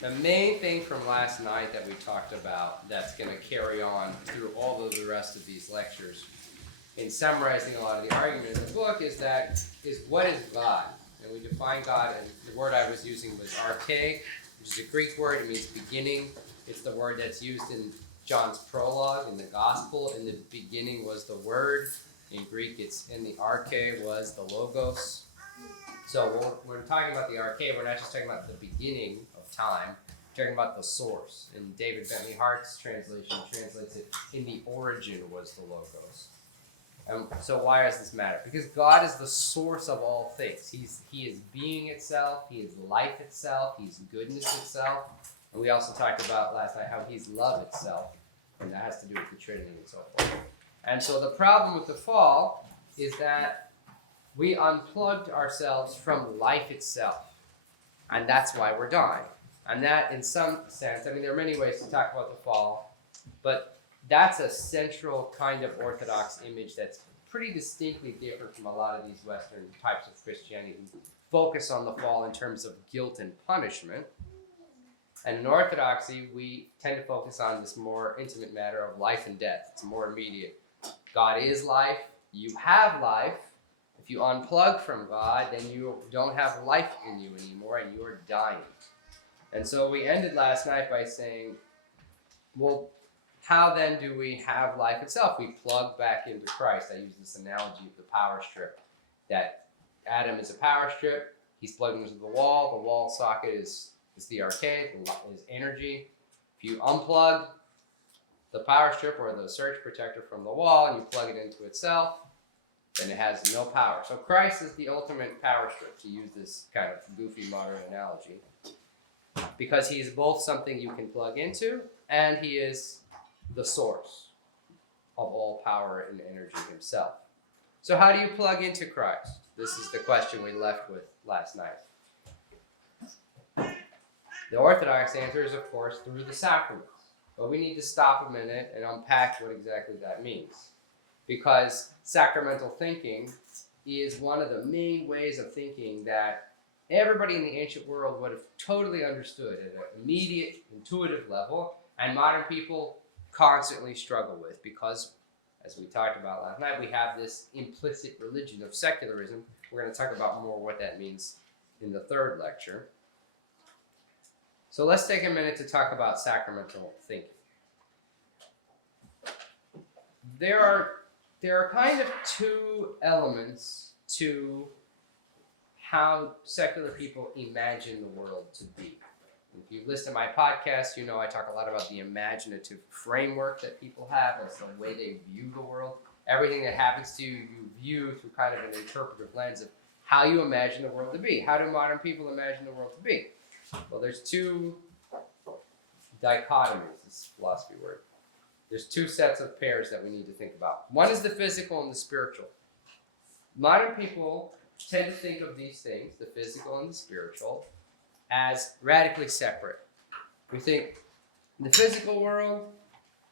The main thing from last night that we talked about that's going to carry on through all of the rest of these lectures, in summarizing a lot of the argument in the book, is what is God? And we define God, and the word I was using was arche, which is a Greek word. It means beginning. It's the word that's used in John's prologue in the gospel. In the beginning was the word. In Greek, it's in the arche was the logos. So when we're talking about the arche, we're not just talking about the beginning of time. We're talking about the source. And David Bentley Hart's translation translates it, in the origin was the logos. So why does this matter? Because God is the source of all things. He is being itself. He is life itself. He's goodness itself. And we also talked about last night how he's love itself. And that has to do with the Trinity and so forth. And so the problem with the fall is that we unplugged ourselves from life itself. And that's why we're dying. And that, in some sense, I mean, there are many ways to talk about the fall, but that's a central kind of Orthodox image that's pretty distinctly different from a lot of these Western types of Christianity who focus on the fall in terms of guilt and punishment. And in Orthodoxy, we tend to focus on this more intimate matter of life and death. It's more immediate. God is life. You have life. If you unplug from God, then you don't have life in you anymore and you are dying. And so we ended last night by saying, well, how then do we have life itself? We plug back into Christ. I use this analogy of the power strip. That Adam is a power strip. He's plugged into the wall. The wall socket is the arche, is energy. If you unplug the power strip or the surge protector from the wall and you plug it into itself, then it has no power. So Christ is the ultimate power strip, to use this kind of goofy modern analogy, because he is both something you can plug into and he is the source of all power and energy himself. So how do you plug into Christ? This is the question we left with last night. The Orthodox answer is, of course, through the sacraments. But we need to stop a minute and unpack what exactly that means. Because sacramental thinking is one of the main ways of thinking that everybody in the ancient world would have totally understood at an immediate, intuitive level, and modern people constantly struggle with, because, as we talked about last night, we have this implicit religion of secularism. We're going to talk about more what that means in the third lecture. So let's take a minute to talk about sacramental thinking. There are kind of two elements to how secular people imagine the world to be. If you listen to my podcast, you know I talk a lot about the imaginative framework that people have. That's the way they view the world. Everything that happens to you, you view through kind of an interpretive lens of how you imagine the world to be. How do modern people imagine the world to be? Well, there's two dichotomies, this philosophy word. There's two sets of pairs that we need to think about. One is the physical and the spiritual. Modern people tend to think of these things, the physical and the spiritual, as radically separate. We think the physical world,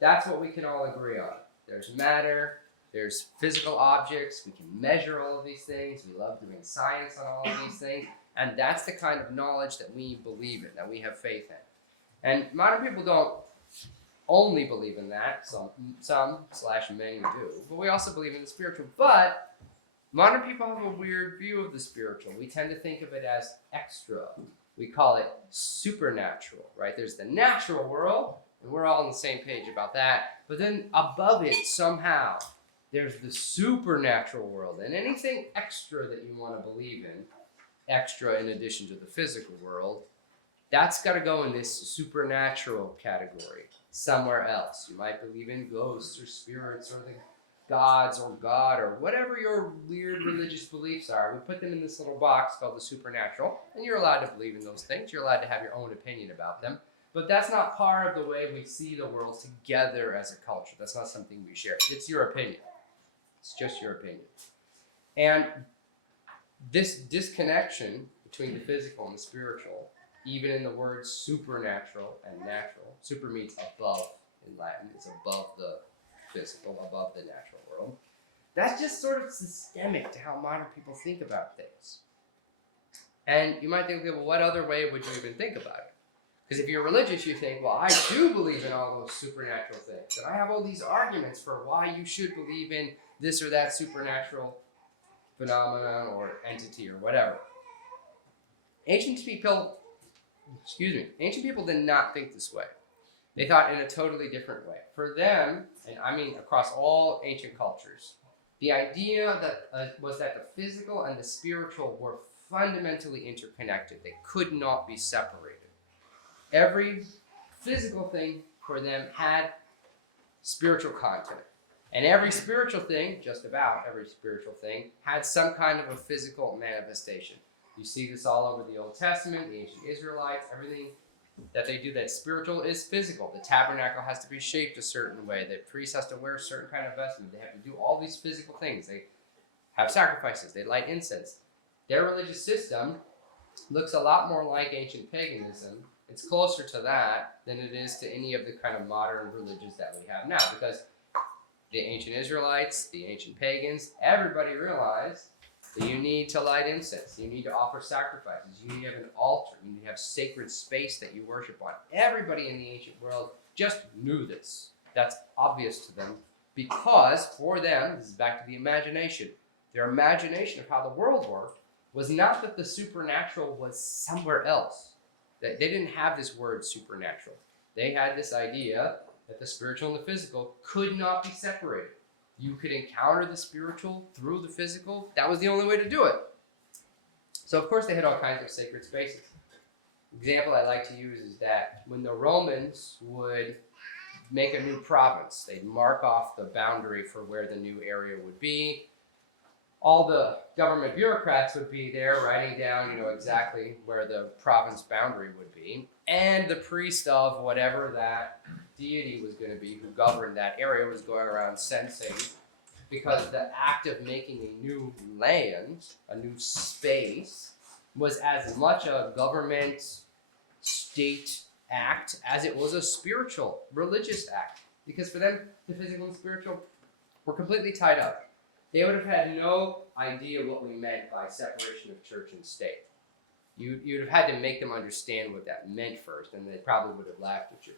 that's what we can all agree on. There's matter, there's physical objects, we can measure all of these things, we love doing science on all of these things, and that's the kind of knowledge that we believe in, that we have faith in. And modern people don't only believe in that, some/many do, but we also believe in the spiritual. But modern people have a weird view of the spiritual. We tend to think of it as extra. We call it supernatural, right? There's the natural world, and we're all on the same page about that. But then above it, somehow, there's the supernatural world. And anything extra that you want to believe in, extra in addition to the physical world, that's got to go in this supernatural category somewhere else. You might believe in ghosts or spirits or the gods or God or whatever your weird religious beliefs are. We put them in this little box called the supernatural, and you're allowed to believe in those things. You're allowed to have your own opinion about them. But that's not part of the way we see the world together as a culture. That's not something we share. It's your opinion. It's just your opinion. And this disconnection between the physical and the spiritual, even in the words supernatural and natural, super means above in Latin. It's above the physical, above the natural world. That's just sort of systemic to how modern people think about things. And you might think, okay, well, what other way would you even think about it? Because if you're religious, you think, well, I do believe in all those supernatural things. And I have all these arguments for why you should believe in this or that supernatural phenomenon or entity or whatever. Ancient people did not think this way. They thought in a totally different way. For them, and I mean across all ancient cultures, the idea that was that the physical and the spiritual were fundamentally interconnected. They could not be separated. Every physical thing for them had spiritual content. And every spiritual thing, just about every spiritual thing, had some kind of a physical manifestation. You see this all over the Old Testament, the ancient Israelites, everything that they do that's spiritual is physical. The tabernacle has to be shaped a certain way. The priest has to wear a certain kind of vestment. They have to do all these physical things. They have sacrifices. They light incense. Their religious system looks a lot more like ancient paganism. It's closer to that than it is to any of the kind of modern religions that we have now, because the ancient Israelites, the ancient pagans, everybody realized that you need to light incense, you need to offer sacrifices, you need to have an altar, you need to have sacred space that you worship on. Everybody in the ancient world just knew this. That's obvious to them because for them, this is back to the imagination, their imagination of how the world worked was not that the supernatural was somewhere else. They didn't have this word supernatural. They had this idea that the spiritual and the physical could not be separated. You could encounter the spiritual through the physical. That was the only way to do it. So, of course, they had all kinds of sacred spaces. Example I like to use is that when the Romans would make a new province, they'd mark off the boundary for where the new area would be. All the government bureaucrats would be there writing down, exactly where the province boundary would be. And the priest of whatever that deity was going to be who governed that area was going around sensing, because the act of making a new land, a new space, was as much a government state act as it was a spiritual, religious act. Because for them, the physical and spiritual were completely tied up. They would have had no idea what we meant by separation of church and state. You'd have had to make them understand what that meant first, and they probably would have laughed at you.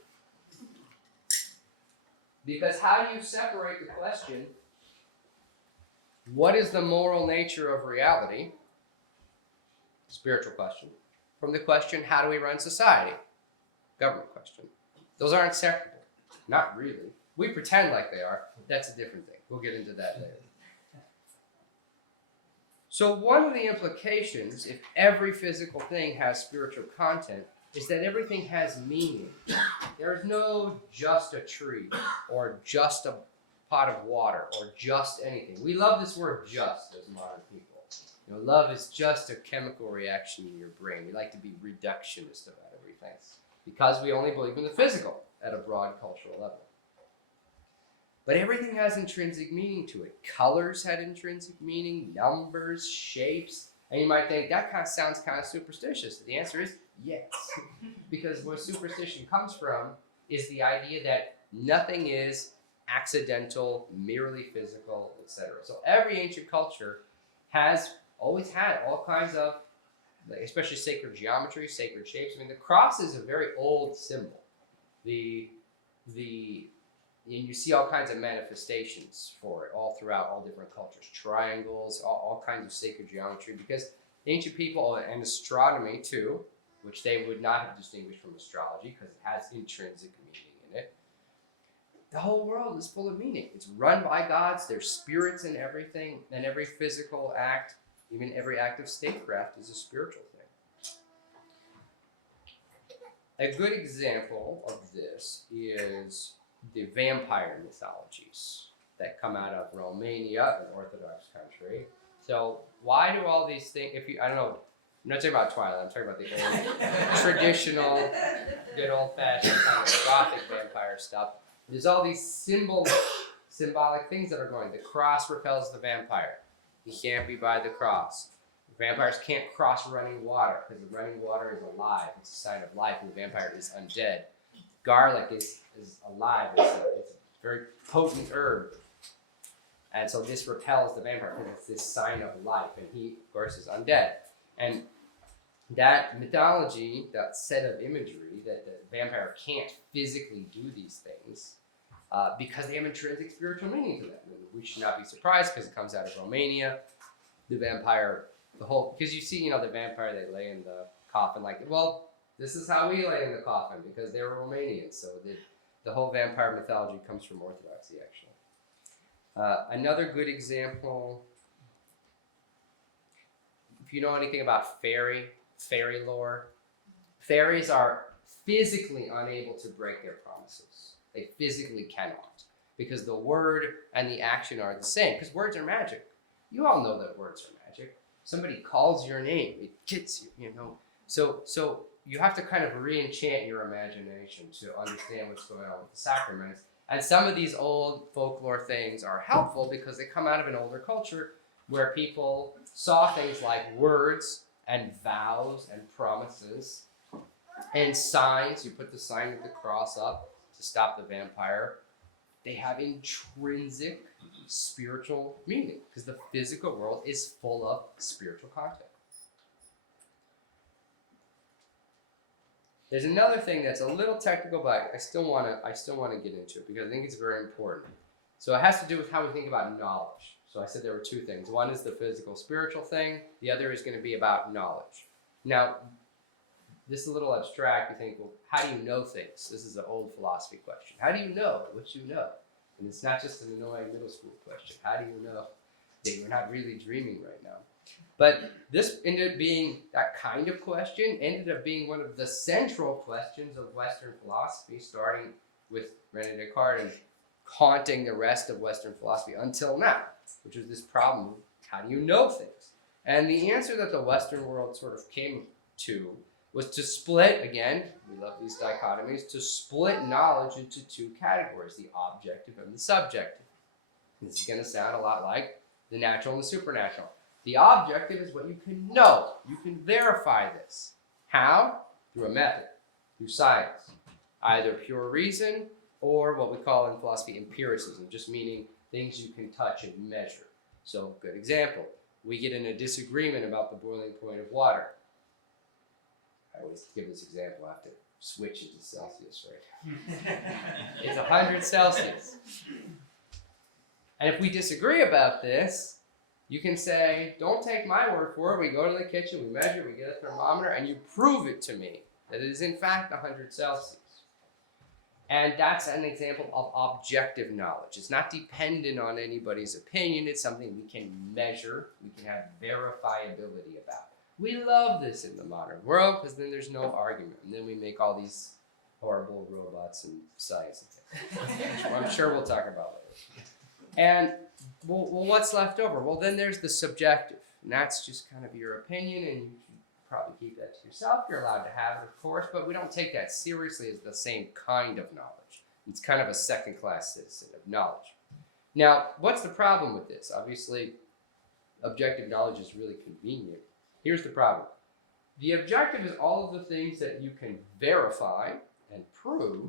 Because how do you separate the question, what is the moral nature of reality, spiritual question, from the question, how do we run society, government question? Those aren't separable. Not really. We pretend like they are. That's a different thing. We'll get into that later. So one of the implications, if every physical thing has spiritual content, is that everything has meaning. There is no just a tree, or just a pot of water, or just anything. We love this word just as modern people. Love is just a chemical reaction in your brain. We like to be reductionist about everything because we only believe in the physical at a broad cultural level. But everything has intrinsic meaning to it. Colors had intrinsic meaning, numbers, shapes. And you might think, that kind of sounds kind of superstitious. The answer is yes. Because where superstition comes from is the idea that nothing is accidental, merely physical, etc. So every ancient culture has always had all kinds of, especially sacred geometry, sacred shapes. The cross is a very old symbol. And you see all kinds of manifestations for it all throughout all different cultures. Triangles, all kinds of sacred geometry, because ancient people, and astronomy too, which they would not have distinguished from astrology because it has intrinsic meaning in it. The whole world is full of meaning. It's run by gods, there's spirits in everything, and every physical act, even every act of statecraft, is a spiritual thing. A good example of this is the vampire mythologies that come out of Romania, an Orthodox country. So why do all these things, I don't know, I'm not talking about Twilight, I'm talking about the old, traditional, good old-fashioned kind of Gothic vampire stuff. There's all these symbolic things that are going. The cross repels the vampire. He can't be by the cross. Vampires can't cross running water because the running water is alive. It's a sign of life, and the vampire is undead. Garlic is alive. It's a very potent herb. And so this repels the vampire because it's this sign of life. And he, of course, is undead. And that mythology, that set of imagery, that the vampire can't physically do these things because they have intrinsic spiritual meaning to them. And we should not be surprised because it comes out of Romania. The vampire, because you see, the vampire, they lay in the coffin this is how we lay in the coffin because they were Romanians. So the whole vampire mythology comes from Orthodoxy, actually. Another good example, if you know anything about fairy lore, fairies are physically unable to break their promises. They physically cannot because the word and the action are the same because words are magic. You all know that words are magic. Somebody calls your name, it gets you, So you have to kind of re-enchant your imagination to understand what's going on with the sacraments. And some of these old folklore things are helpful because they come out of an older culture where people saw things like words and vows and promises and signs. You put the sign of the cross up to stop the vampire. They have intrinsic spiritual meaning because the physical world is full of spiritual content. There's another thing that's a little technical, but I still want to get into it because I think it's very important. So it has to do with how we think about knowledge. So I said there were two things. One is the physical spiritual thing. The other is going to be about knowledge. Now, this is a little abstract. You think, well, how do you know things? This is an old philosophy question. How do you know what you know? And it's not just an annoying middle school question. How do you know that you're not really dreaming right now? But this ended up being, that kind of question ended up being one of the central questions of Western philosophy, starting with René Descartes and haunting the rest of Western philosophy until now, which was this problem of how do you know things? And the answer that the Western world sort of came to was to split, again, we love these dichotomies, to split knowledge into two categories, the objective and the subjective. This is going to sound a lot like the natural and the supernatural. The objective is what you can know. You can verify this. How? Through a method, through science. Either pure reason or what we call in philosophy empiricism, just meaning things you can touch and measure. So, good example. We get in a disagreement about the boiling point of water. I always give this example. I have to switch into Celsius, right? It's 100 Celsius. And if we disagree about this, you can say, don't take my word for it. We go to the kitchen, we measure, we get a thermometer, and you prove it to me that it is in fact 100 Celsius. And that's an example of objective knowledge. It's not dependent on anybody's opinion. It's something we can measure, we can have verifiability about. We love this in the modern world because then there's no argument. And then we make all these horrible robots and science and things. I'm sure we'll talk about later. And well, what's left over? Well, then there's the subjective. And that's just kind of your opinion, and you should probably keep that to yourself. You're allowed to have it, of course, but we don't take that seriously as the same kind of knowledge. It's kind of a second-class citizen of knowledge. Now, what's the problem with this? Obviously, objective knowledge is really convenient. Here's the problem. The objective is all of the things that you can verify and prove,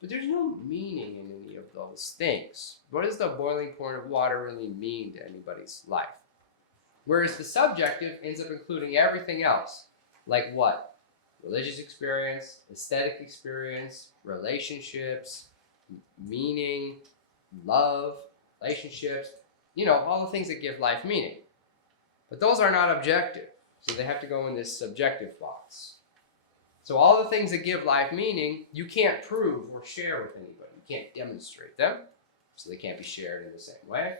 but there's no meaning in any of those things. What does the boiling point of water really mean to anybody's life? Whereas the subjective ends up including everything else. Like what? Religious experience, aesthetic experience, relationships, meaning, love, relationships, all the things that give life meaning. But those are not objective, so they have to go in this subjective box. So all the things that give life meaning, you can't prove or share with anybody. You can't demonstrate them, so they can't be shared in the same way.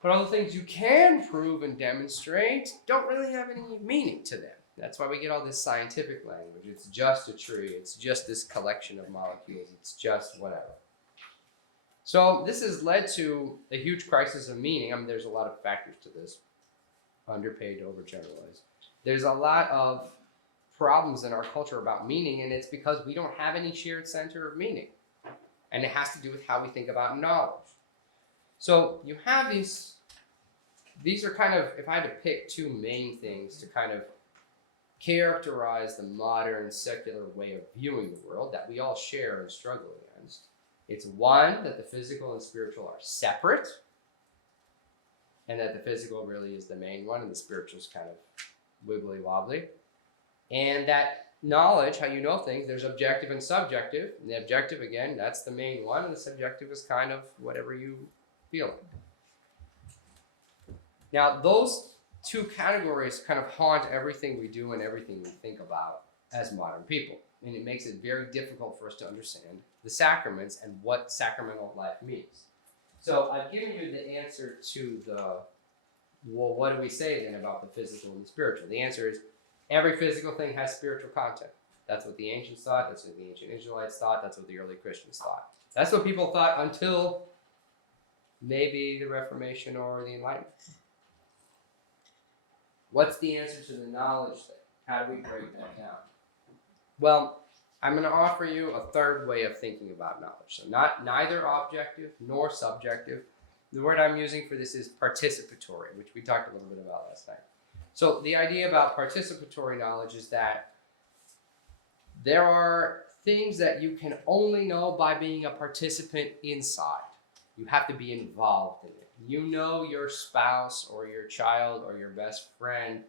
But all the things you can prove and demonstrate don't really have any meaning to them. That's why we get all this scientific language. It's just a tree. It's just this collection of molecules. It's just whatever. So this has led to a huge crisis of meaning. There's a lot of factors to this. Underpaid, overgeneralized. There's a lot of problems in our culture about meaning, and it's because we don't have any shared center of meaning. And it has to do with how we think about knowledge. So you have these are kind of, if I had to pick two main things to kind of characterize the modern secular way of viewing the world that we all share and struggle against. It's one, that the physical and spiritual are separate, and that the physical really is the main one, and the spiritual is kind of wibbly wobbly. And that knowledge, how you know things, there's objective and subjective. And the objective, again, that's the main one. And the subjective is kind of whatever you feel. Now, those two categories kind of haunt everything we do and everything we think about as modern people. And it makes it very difficult for us to understand the sacraments and what sacramental life means. So I've given you the answer to the, well, what do we say then about the physical and the spiritual? The answer is every physical thing has spiritual content. That's what the ancients thought. That's what the ancient Israelites thought. That's what the early Christians thought. That's what people thought until maybe the Reformation or the Enlightenment. What's the answer to the knowledge thing? How do we break that down? Well, I'm going to offer you a third way of thinking about knowledge. So neither objective nor subjective. The word I'm using for this is participatory, which we talked a little bit about last night. So the idea about participatory knowledge is that there are things that you can only know by being a participant inside. You have to be involved in it. You know your spouse or your child or your best friend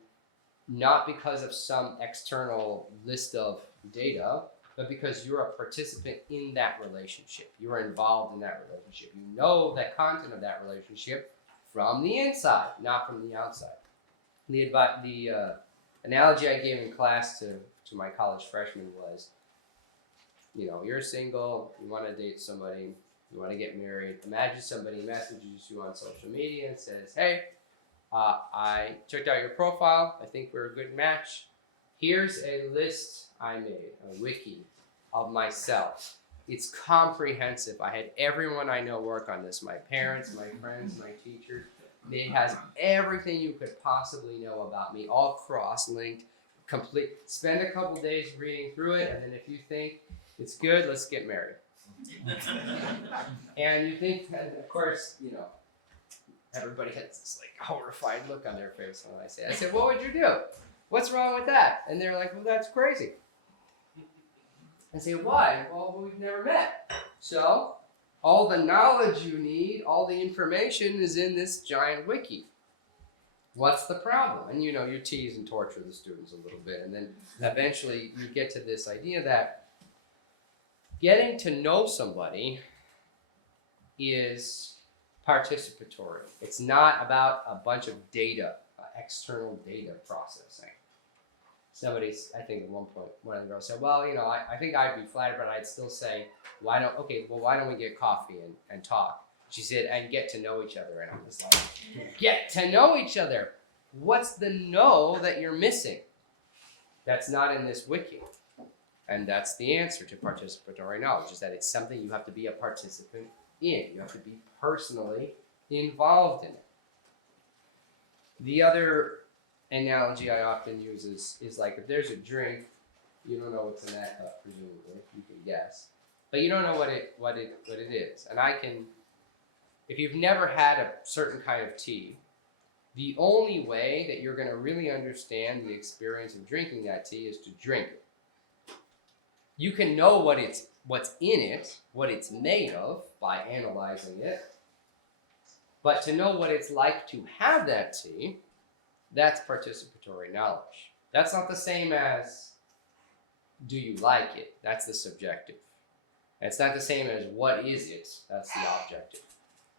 not because of some external list of data, but because you're a participant in that relationship. You're involved in that relationship. You know the content of that relationship from the inside, not from the outside. The analogy I gave in class to my college freshmen was, you're single, you want to date somebody, you want to get married. Imagine somebody messages you on social media and says, hey, I checked out your profile. I think we're a good match. Here's a list I made, a wiki of myself. It's comprehensive. I had everyone I know work on this. My parents, my friends, my teachers. It has everything you could possibly know about me, all cross-linked, complete. Spend a couple days reading through it, and then if you think it's good, let's get married. And you think, and of course, everybody has this horrified look on their face when I said, what would you do? What's wrong with that? And they're like, well, that's crazy. I say, why? Well, we've never met. So all the knowledge you need, all the information is in this giant wiki. What's the problem? And you tease and torture the students a little bit. And then eventually you get to this idea that getting to know somebody is participatory. It's not about a bunch of data, external data processing. I think at one point, one of the girls said, well, I think I'd be flattered, but I'd still say, why don't we get coffee and talk? She said, and get to know each other. And I'm just like, get to know each other. What's the know that you're missing? That's not in this wiki. And that's the answer to participatory knowledge, is that it's something you have to be a participant in. You have to be personally involved in it. The other analogy I often use is like if there's a drink, you don't know what's in that cup, presumably. You can guess. But you don't know what it is. And if you've never had a certain kind of tea, the only way that you're going to really understand the experience of drinking that tea is to drink it. You can know what's in it, what it's made of, by analyzing it. But to know what it's like to have that tea, that's participatory knowledge. That's not the same as, do you like it? That's the subjective. And it's not the same as, what is it? That's the objective.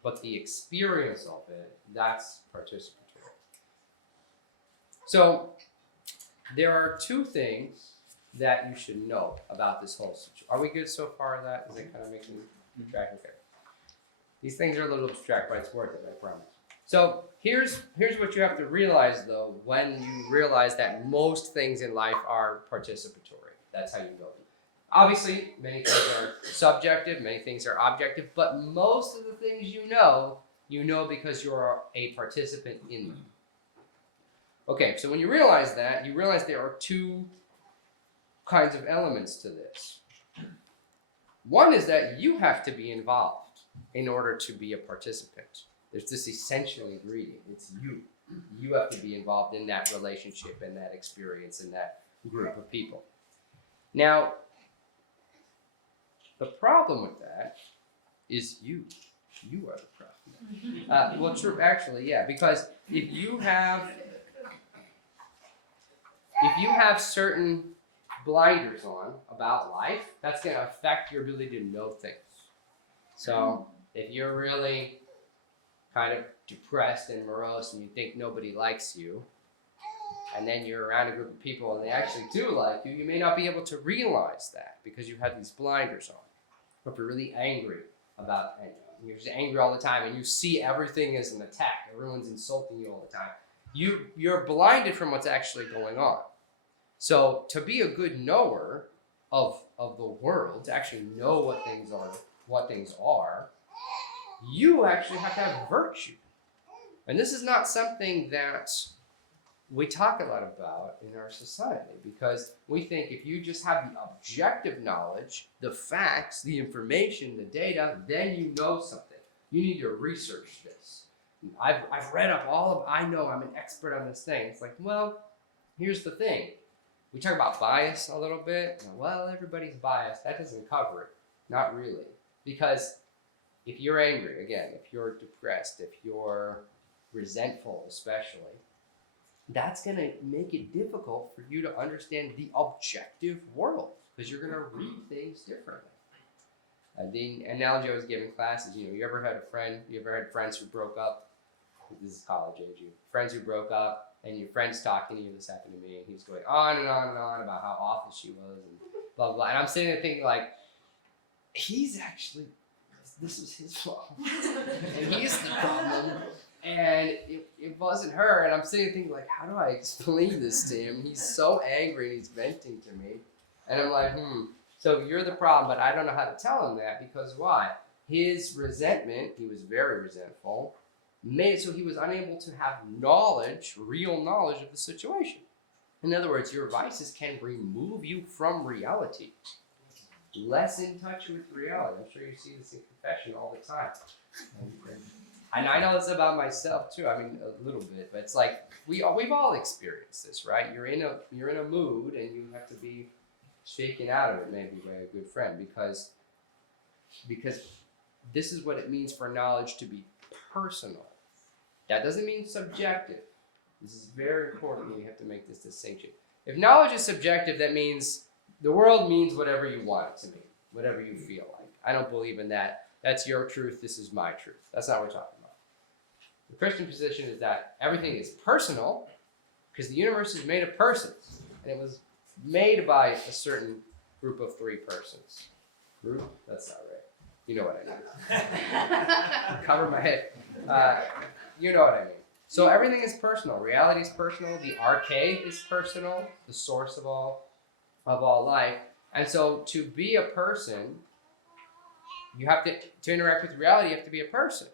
But the experience of it, that's participatory. So there are two things that you should know about this whole situation. Are we good so far? Is it kind of making you track? Okay. These things are a little abstract, but it's worth it, I promise. So here's what you have to realize, though, when you realize that most things in life are participatory. That's how you know them. Obviously, many things are subjective, many things are objective, but most of the things you know because you're a participant in them. Okay, so when you realize that, you realize there are two kinds of elements to this. One is that you have to be involved in order to be a participant. There's this essential ingredient. It's you. You have to be involved in that relationship and that experience and that group of people. Now, the problem with that is you. You are the problem. Well, true, actually, yeah, because if you have if you have certain blinders on about life, that's going to affect your ability to know things. So if you're really kind of depressed and morose and you think nobody likes you, and then you're around a group of people and they actually do like you, you may not be able to realize that because you have these blinders on. Or if you're really angry about it, and you're just angry all the time and you see everything as an attack, everyone's insulting you all the time, you're blinded from what's actually going on. So to be a good knower of the world, to actually know what things are, you actually have to have virtue. And this is not something that we talk a lot about in our society, because we think if you just have the objective knowledge, the facts, the information, the data, then you know something. You need to research this. I've read up I know I'm an expert on this thing. It's like, well, here's the thing. We talk about bias a little bit. Well, everybody's biased. That doesn't cover it. Not really. Because if you're angry, again, if you're depressed, if you're resentful especially, that's going to make it difficult for you to understand the objective world, because you're going to read things differently. The analogy I was giving in class is, you ever had friends who broke up? This is college age. Friends who broke up, and your friend's talking to you. This happened to me, and he was going on and on and on about how awful she was and blah, blah, blah. And I'm sitting there thinking, like, this was his fault. And he's the problem. And it wasn't her. And I'm sitting there thinking, like, how do I explain this to him? He's so angry and he's venting to me. And I'm like, so you're the problem, but I don't know how to tell him that, because why? His resentment, he was very resentful, made it so he was unable to have real knowledge of the situation. In other words, your vices can remove you from reality. Less in touch with reality. I'm sure you see this in confession all the time. And I know this about myself too. I mean, a little bit, but it's like we've all experienced this, right? You're in a mood, and you have to be shaken out of it, maybe by a good friend, because this is what it means for knowledge to be personal. That doesn't mean subjective. This is very important. You have to make this distinction. If knowledge is subjective, that means the world means whatever you want it to mean, whatever you feel like. I don't believe in that. That's your truth. This is my truth. That's not what we're talking about. The Christian position is that everything is personal, because the universe is made of persons, and it was made by a certain group of 3 persons. Group? That's not right. You know what I mean. Cover my head. You know what I mean. So everything is personal. Reality is personal. The arche is personal, the source of all life. And so to be a person, you have to interact with reality, you have to be a person.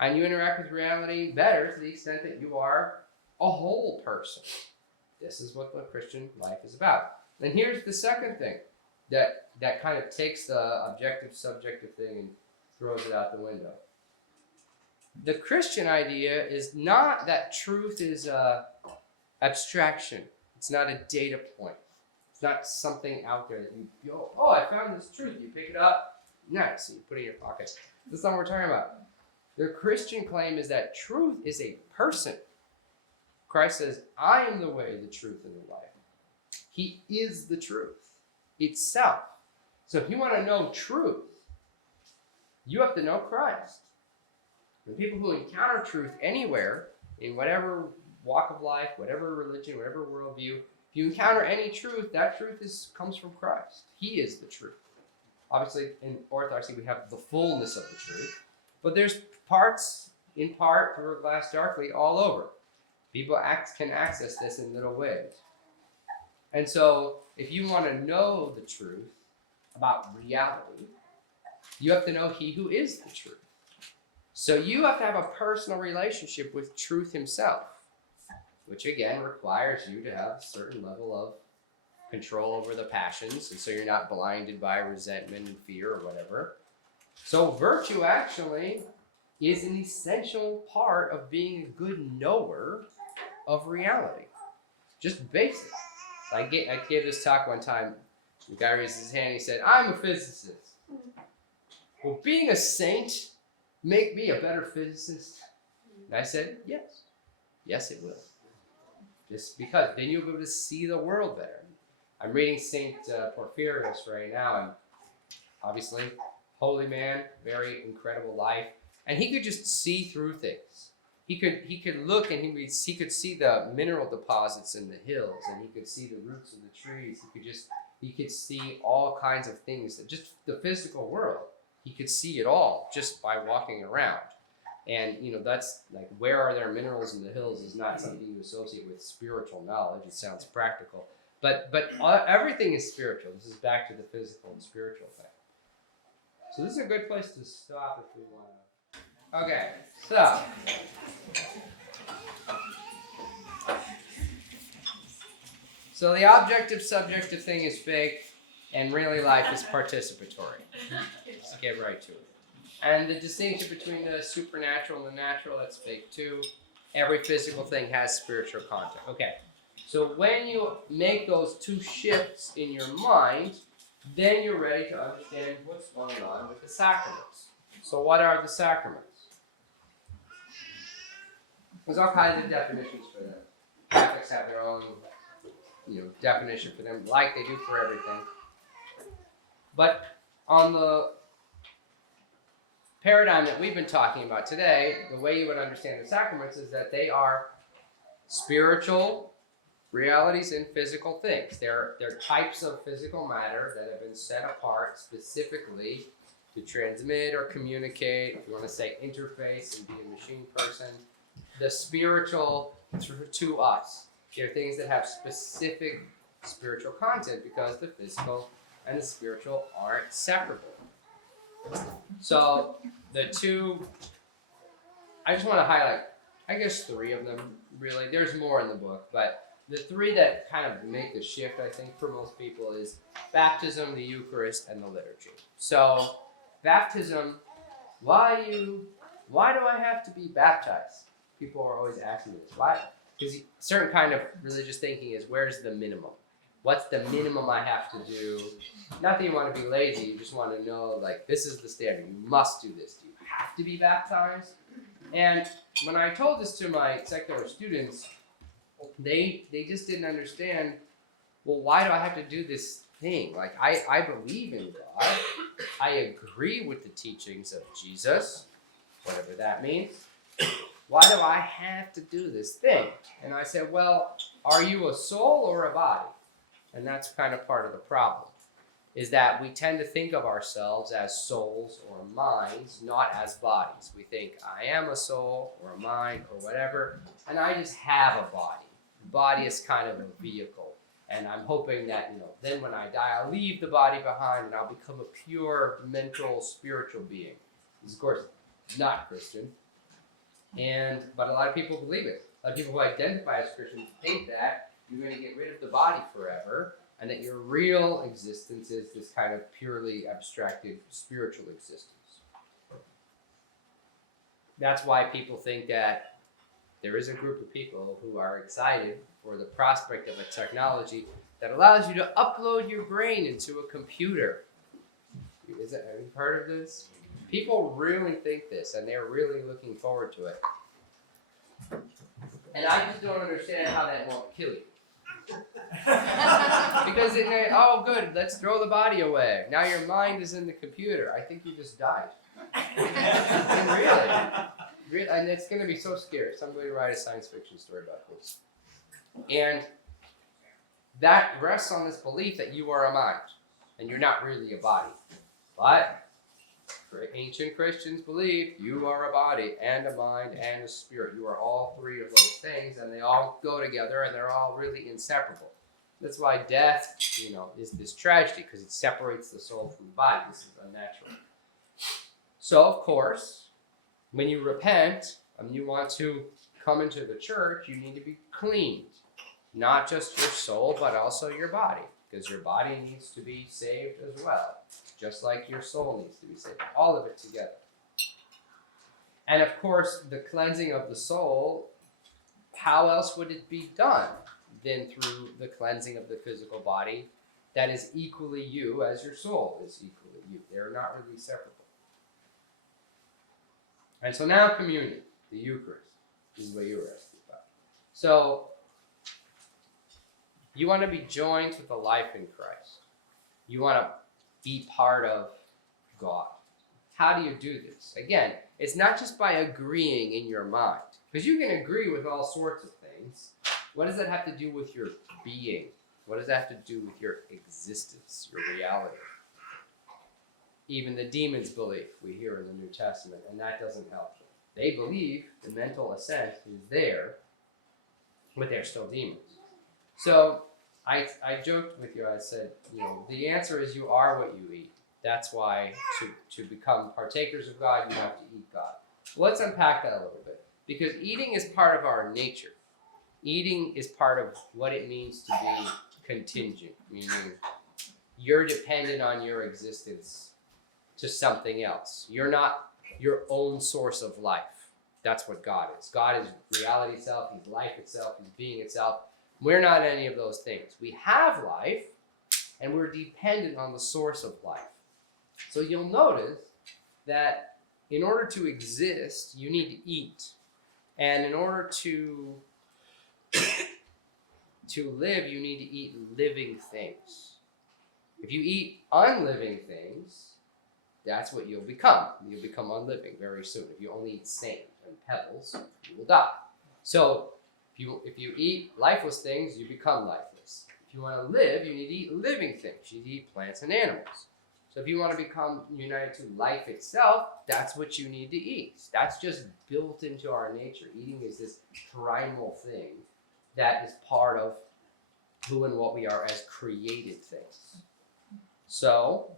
And you interact with reality better to the extent that you are a whole person. This is what the Christian life is about. And here's the second thing that kind of takes the objective, subjective thing and throws it out the window. The Christian idea is not that truth is abstraction. It's not a data point. It's not something out there that you go, oh, I found this truth. You pick it up, nice, and you put it in your pocket. That's not what we're talking about. The Christian claim is that truth is a person. Christ says, I am the way, the truth, and the life. He is the truth itself. So if you want to know truth, you have to know Christ. The people who encounter truth anywhere, in whatever walk of life, whatever religion, whatever worldview, if you encounter any truth, that truth comes from Christ. He is the truth. Obviously, in Orthodoxy, we have the fullness of the truth, but there's parts, in part, through a glass darkly, all over. People can access this in little ways. And so, if you want to know the truth about reality, you have to know He who is the truth. So you have to have a personal relationship with truth himself, which again requires you to have a certain level of control over the passions, and so you're not blinded by resentment and fear or whatever. So virtue actually is an essential part of being a good knower of reality. Just basic. I gave this talk one time. The guy raised his hand and he said, I'm a physicist. Will being a saint make me a better physicist? And I said, yes. Yes, it will. Just because then you'll be able to see the world better. I'm reading St. Porphyrius right now, and obviously, holy man, very incredible life, and he could just see through things. He could look and he could see the mineral deposits in the hills, and he could see the roots of the trees. He could see all kinds of things that just the physical world. He could see it all just by walking around. And that's like, where are there minerals in the hills is not something you associate with spiritual knowledge. It sounds practical, but everything is spiritual. This is back to the physical and spiritual thing. So this is a good place to stop if we want to. Okay, so the objective-subjective thing is fake, and really life is participatory. Let's get right to it. And the distinction between the supernatural and the natural, that's fake too. Every physical thing has spiritual content. Okay, so when you make those two shifts in your mind, then you're ready to understand what's going on with the sacraments. So what are the sacraments? There's all kinds of definitions for them. Catholics have their own, definition for them, like they do for everything. But on the paradigm that we've been talking about today, the way you would understand the sacraments is that they are spiritual realities in physical things. They're types of physical matter that have been set apart specifically to transmit or communicate, if you want to say interface and be a machine person, the spiritual to us. They're things that have specific spiritual content because the physical and the spiritual aren't separable. So the two, I just want to highlight, I guess 3 of them really. There's more in the book, but the 3 that kind of make the shift, I think, for most people is baptism, the Eucharist, and the liturgy. So baptism, why do I have to be baptized? People are always asking me this. Why? Because certain kind of religious thinking is, where's the minimum? What's the minimum I have to do? Not that you want to be lazy, you just want to know, like, this is the standard. You must do this. Do you have to be baptized? And when I told this to my secular students, they just didn't understand, well, why do I have to do this thing? Like, I believe in God. I agree with the teachings of Jesus, whatever that means. Why do I have to do this thing? And I said, well, are you a soul or a body? And that's kind of part of the problem, is that we tend to think of ourselves as souls or minds, not as bodies. We think, I am a soul or a mind or whatever, and I just have a body. The body is kind of a vehicle. And I'm hoping that, then when I die, I'll leave the body behind and I'll become a pure mental, spiritual being. This is, of course, not Christian. But a lot of people believe it. A lot of people who identify as Christians think that you're going to get rid of the body forever, and that your real existence is this kind of purely abstracted spiritual existence. That's why people think that there is a group of people who are excited for the prospect of a technology that allows you to upload your brain into a computer. Have you heard of this? People really think this, and they're really looking forward to it. And I just don't understand how that won't kill you. Because good, let's throw the body away. Now your mind is in the computer. I think you just died. And really, and it's going to be so scary. Somebody write a science fiction story about this. And that rests on this belief that you are a mind, and you're not really a body. But ancient Christians believe you are a body and a mind and a spirit. You are all 3 of those things, and they all go together, and they're all really inseparable. That's why death, is this tragedy, because it separates the soul from the body. This is unnatural. So, of course, when you repent and you want to come into the church, you need to be cleaned. Not just your soul, but also your body, because your body needs to be saved as well. Just like your soul needs to be saved. All of it together. And of course, the cleansing of the soul, how else would it be done than through the cleansing of the physical body that is equally you as your soul is equally you. They're not really separable. And so now communion, the Eucharist, is what you were asking about. So You want to be joined with the life in Christ. You want to be part of God. How do you do this? Again, it's not just by agreeing in your mind, because you can agree with all sorts of things. What does that have to do with your being? What does that have to do with your existence, your reality? Even the demons believe, we hear in the New Testament, and that doesn't help them. They believe the mental assent is there, but they're still demons. So I joked with you, I said, the answer is you are what you eat. That's why to become partakers of God, you have to eat God. Well, let's unpack that a little bit, because eating is part of our nature. Eating is part of what it means to be contingent, meaning you're dependent on your existence to something else. You're not your own source of life. That's what God is. God is reality itself. He's life itself. He's being itself. We're not any of those things. We have life, and we're dependent on the source of life. So you'll notice that in order to exist, you need to eat. And in order to live, you need to eat living things. If you eat unliving things, that's what you'll become. You'll become unliving very soon. If you only eat sand and pebbles, you will die. So if you eat lifeless things, you become lifeless. If you want to live, you need to eat living things. You need to eat plants and animals. So if you want to become united to life itself, that's what you need to eat. That's just built into our nature. Eating is this primal thing that is part of who and what we are as created things. So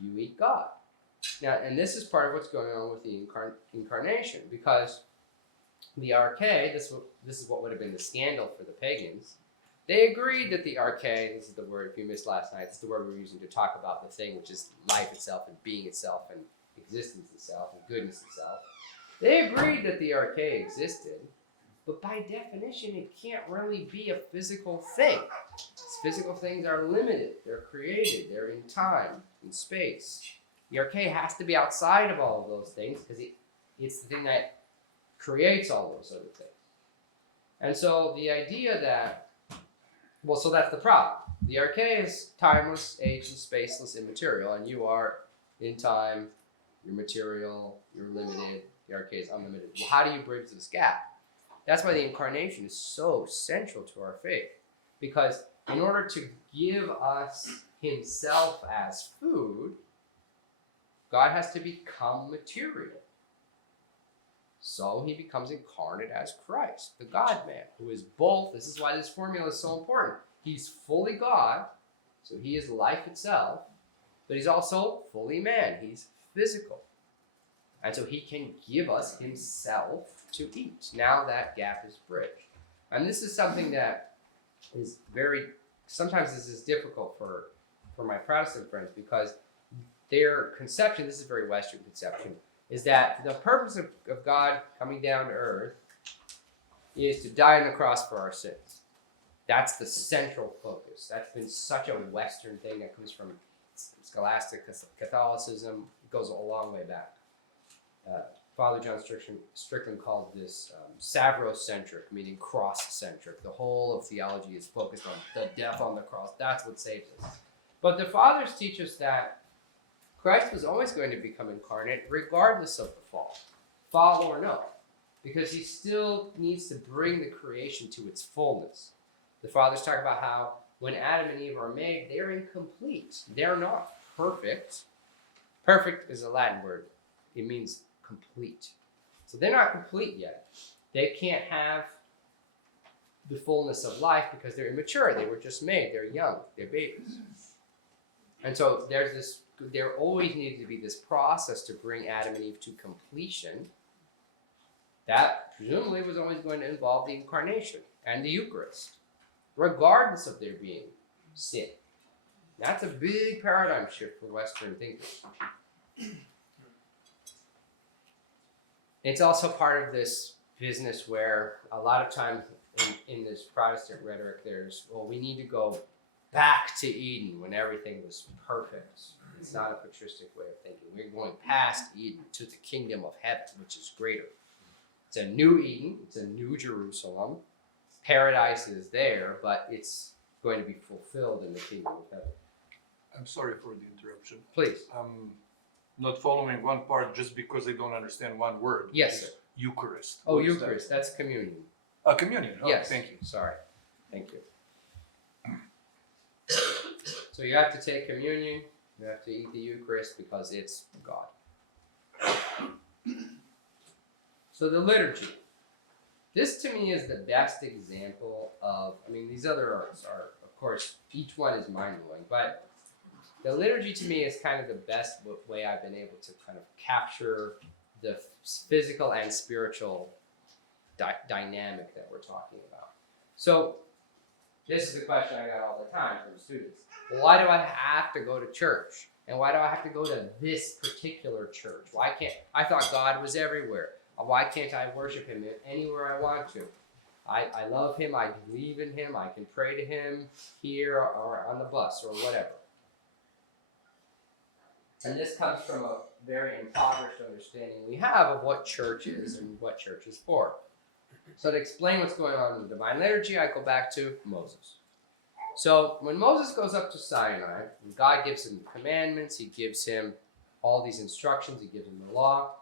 you eat God. Now, and this is part of what's going on with the incarnation, because the arche, this is what would have been the scandal for the pagans. They agreed that the arche, this is the word, if you missed last night, this is the word we're using to talk about the thing, which is life itself and being itself and existence itself and goodness itself. They agreed that the arche existed, but by definition, it can't really be a physical thing. Physical things are limited, they're created, they're in time, in space. The arche has to be outside of all of those things, because it's the thing that creates all those other things. And so the idea that, so that's the problem. The arche is timeless, ageless, spaceless, immaterial, and you are in time, you're material, you're limited, the arche is unlimited. Well, how do you bridge this gap? That's why the incarnation is so central to our faith, because in order to give us himself as food, God has to become material. So he becomes incarnate as Christ, the God-man, who is both. This is why this formula is so important. He's fully God, so he is life itself, but he's also fully man. He's physical. And so he can give us himself to eat. Now that gap is bridged. And this is something that is sometimes this is difficult for my Protestant friends, because their conception, this is a very Western conception, is that the purpose of God coming down to earth is to die on the cross for our sins. That's the central focus. That's been such a Western thing that comes from scholastic Catholicism. It goes a long way back. Father John Strickland called this Savrocentric, meaning cross-centric. The whole of theology is focused on the death on the cross. That's what saves us. But the Fathers teach us that Christ was always going to become incarnate regardless of the fall or no, because he still needs to bring the creation to its fullness. The Fathers talk about how when Adam and Eve are made, they're incomplete. They're not perfect. Perfect is a Latin word. It means complete. So they're not complete yet. They can't have the fullness of life because they're immature. They were just made. They're young. They're babies. And so there always needed to be this process to bring Adam and Eve to completion. That presumably was always going to involve the incarnation and the Eucharist, regardless of there being sin. That's a big paradigm shift for Western thinkers. It's also part of this business where a lot of times in this Protestant rhetoric, we need to go back to Eden when everything was perfect. It's not a patristic way of thinking. We're going past Eden to the kingdom of heaven, which is greater. It's a new Eden. It's a new Jerusalem. paradise is there, but it's going to be fulfilled in the kingdom of heaven. I'm sorry for the interruption. Please. I'm not following one part just because I don't understand one word. Yes, sir. Eucharist. Oh, What is Eucharist, that's communion. that? Communion. Oh, Yes. thank you. Sorry. Thank you. So you have to take communion, you have to eat the Eucharist because it's God. So the liturgy. This to me is the best example of, these other arts are, of course, each one is mind-blowing, but the liturgy to me is kind of the best way I've been able to kind of capture the physical and spiritual dynamic that we're talking about. So this is a question I got all the time from students. Well, why do I have to go to church? And why do I have to go to this particular church? I thought God was everywhere. Why can't I worship him anywhere I want to? I love him, I believe in him, I can pray to him here or on the bus or whatever. And this comes from a very impoverished understanding we have of what church is and what church is for. So to explain what's going on in the Divine Liturgy, I go back to Moses. So when Moses goes up to Sinai, God gives him the commandments, he gives him all these instructions, he gives him the law.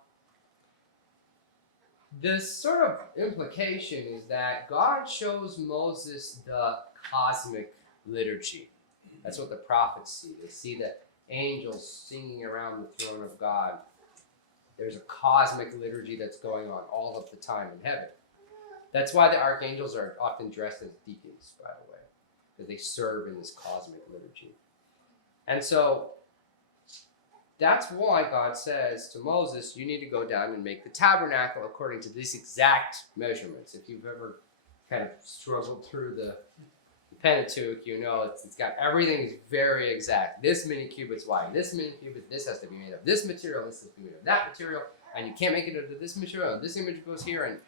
The sort of implication is that God shows Moses the cosmic liturgy. That's what the prophets see. They see the angels singing around the throne of God. There's a cosmic liturgy that's going on all of the time in heaven. That's why the archangels are often dressed as deacons, by the way, because they serve in this cosmic liturgy. And so that's why God says to Moses, you need to go down and make the tabernacle according to these exact measurements. If you've ever kind of struggled through the Pentateuch, you know it's got everything is very exact. This many cubits wide, this many cubits, this has to be made of this material, this has to be made of that material, and you can't make it into this material, this image goes here,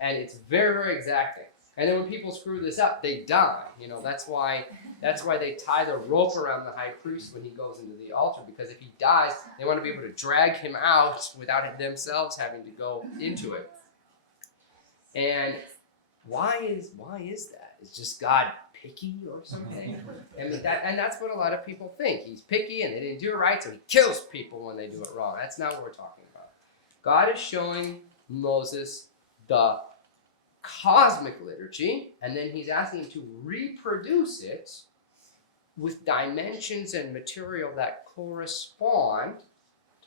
and it's very, very exacting. And then when people screw this up, they die. That's why they tie the rope around the high priest when he goes into the altar, because if he dies, they want to be able to drag him out without themselves having to go into it. And why is that? Is just God picky or something? And that's what a lot of people think. He's picky and they didn't do it right, so he kills people when they do it wrong. That's not what we're talking about. God is showing Moses the cosmic liturgy, and then he's asking him to reproduce it with dimensions and material that correspond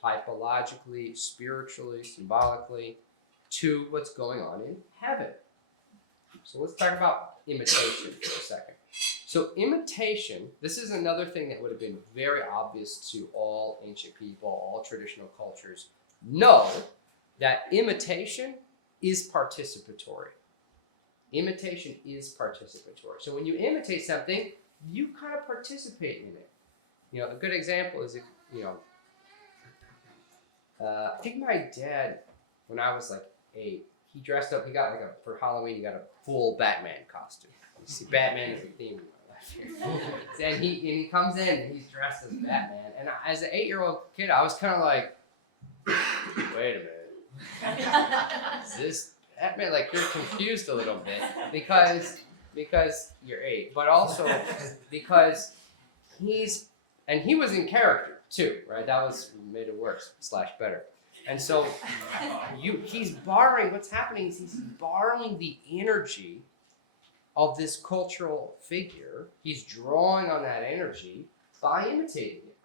typologically, spiritually, symbolically to what's going on in heaven. So let's talk about imitation for a second. So imitation, this is another thing that would have been very obvious to all ancient people, all traditional cultures. Know that imitation is participatory. Imitation is participatory. So when you imitate something, you kind of participate in it. A good example is I think my dad, when I was like 8, he dressed up, for Halloween, he got a full Batman costume. You see, Batman is a theme in my life here. And he comes in and he's dressed as Batman. And as an 8-year-old kid, I was kind of like, wait a minute. Is this Batman? Like, you're confused a little bit because you're 8, but also because he was in character too, right? That was made it worse / better. And so he's borrowing, what's happening is he's borrowing the energy of this cultural figure. He's drawing on that energy by imitating it.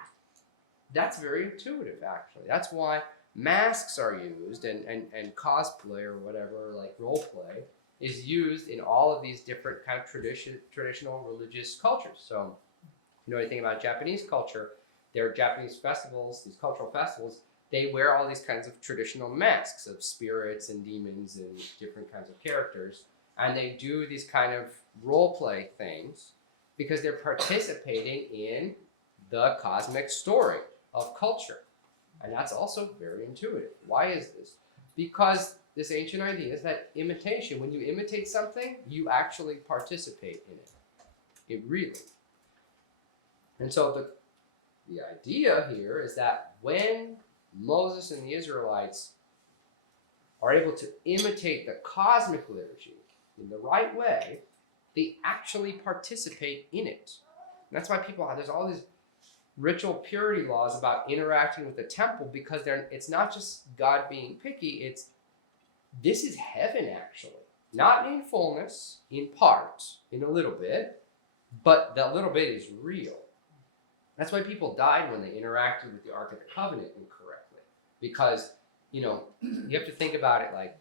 That's very intuitive, actually. That's why masks are used and cosplay or whatever, like role play, is used in all of these different kind of traditional religious cultures. So, you know anything about Japanese culture, their Japanese festivals, these cultural festivals, they wear all these kinds of traditional masks of spirits and demons and different kinds of characters. And they do these kind of role play things because they're participating in the cosmic story of culture. And that's also very intuitive. Why is this? Because this ancient idea is that imitation, when you imitate something, you actually participate in it. It really. And so the idea here is that when Moses and the Israelites are able to imitate the cosmic liturgy in the right way, they actually participate in it. And that's why there's all these ritual purity laws about interacting with the temple, because it's not just God being picky, this is heaven actually. Not in fullness, in part, in a little bit, but that little bit is real. That's why people died when they interacted with the Ark of the Covenant incorrectly. Because, you have to think about it like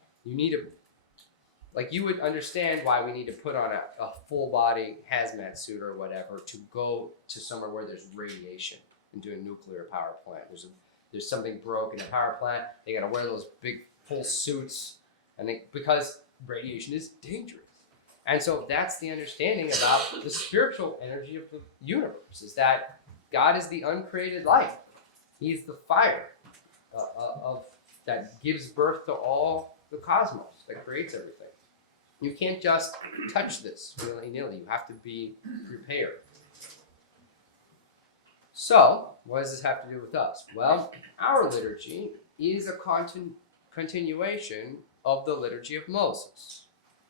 you would understand why we need to put on a full body hazmat suit or whatever to go to somewhere where there's radiation and do a nuclear power plant. There's something broke in a power plant. They got to wear those big full suits, because radiation is dangerous. And so that's the understanding about the spiritual energy of the universe, is that God is the uncreated light. He's the fire that gives birth to all the cosmos, that creates everything. You can't just touch this willy-nilly. You have to be prepared. So, what does this have to do with us? Well, our liturgy is a continuation of the liturgy of Moses.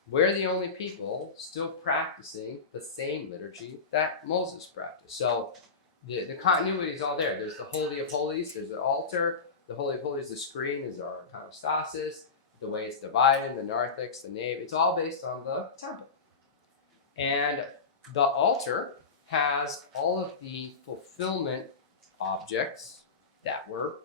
We're the only people still practicing the same liturgy that Moses practiced. So, the continuity is all there. There's the Holy of Holies, there's the altar. The Holy of Holies, the screen, is our ikonostasis. The way it's divided, the narthex, the nave, it's all based on the temple. And the altar has all of the fulfillment objects that were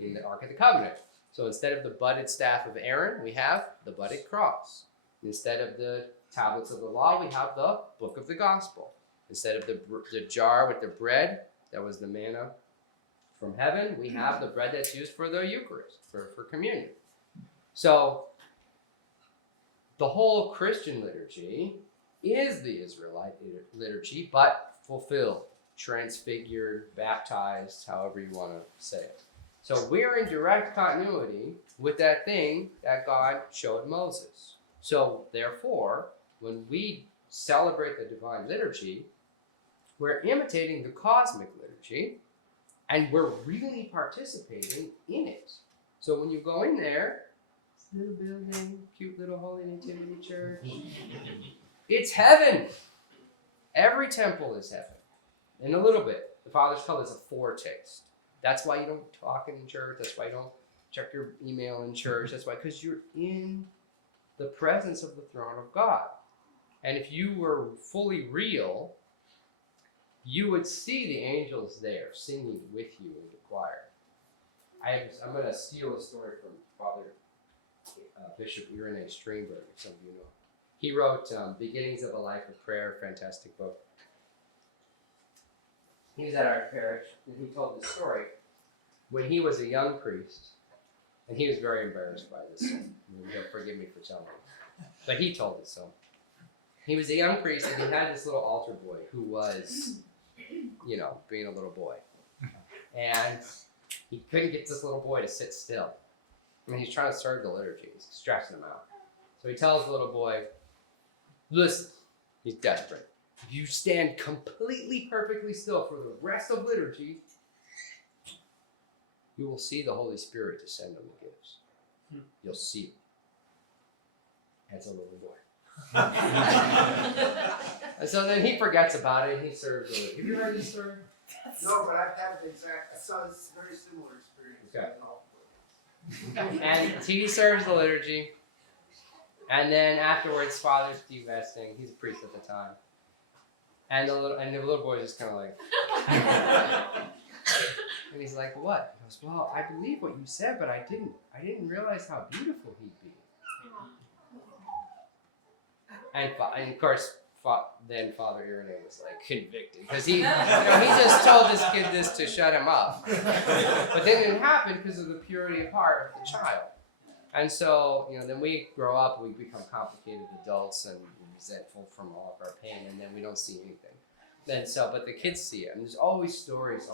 in the Ark of the Covenant. So instead of the budded staff of Aaron, we have the budded cross. Instead of the tablets of the law, we have the book of the gospel. Instead of the jar with the bread, that was the manna from heaven, we have the bread that's used for the Eucharist, for communion. So the whole Christian liturgy is the Israelite liturgy, but fulfilled, transfigured, baptized, however you want to say it. So we're in direct continuity with that thing that God showed Moses. So therefore, when we celebrate the divine liturgy, we're imitating the cosmic liturgy, and we're really participating in it. So when you go in there, little building, cute little Holy Nativity Church, it's heaven. Every temple is heaven. In a little bit, the Father's call is a foretaste. That's why you don't talk in church. That's why you don't check your email in church. That's why, because you're in the presence of the throne of God. And if you were fully real, you would see the angels there singing with you in the choir. I'm going to steal a story from Father Bishop Irene Stringberg, some of you know. He wrote Beginnings of a Life of Prayer, fantastic book. He was at our parish, and he told the story when he was a young priest, and he was very embarrassed by this. He'll forgive me for telling him, but he told us so. He was a young priest, and he had this little altar boy who was, being a little boy. And he couldn't get this little boy to sit still. And he's trying to serve the liturgy. He's stressing him out. So he tells the little boy, listen, he's desperate. If you stand completely perfectly still for the rest of liturgy, you will see the Holy Spirit descend on the gifts. You'll see it. As a little boy. And so then he forgets about it and he serves the liturgy. Have you heard this story? No, but I've had the exact, so it's a very similar experience. Okay. And so he serves the liturgy, and then afterwards, Father's divesting. He's a priest at the time, and the little boy is just kind of like, and he's like, "What?" He goes, "Well, I believe what you said, but I didn't realize how beautiful he'd be." And of course, then Father Irene was like convicted because he just told this kid this to shut him up, but then it didn't happen because of the purity of heart of the child. And so then we grow up, we become complicated adults and resentful from all of our pain, and then we don't see anything. But the kids see it, and there's always stories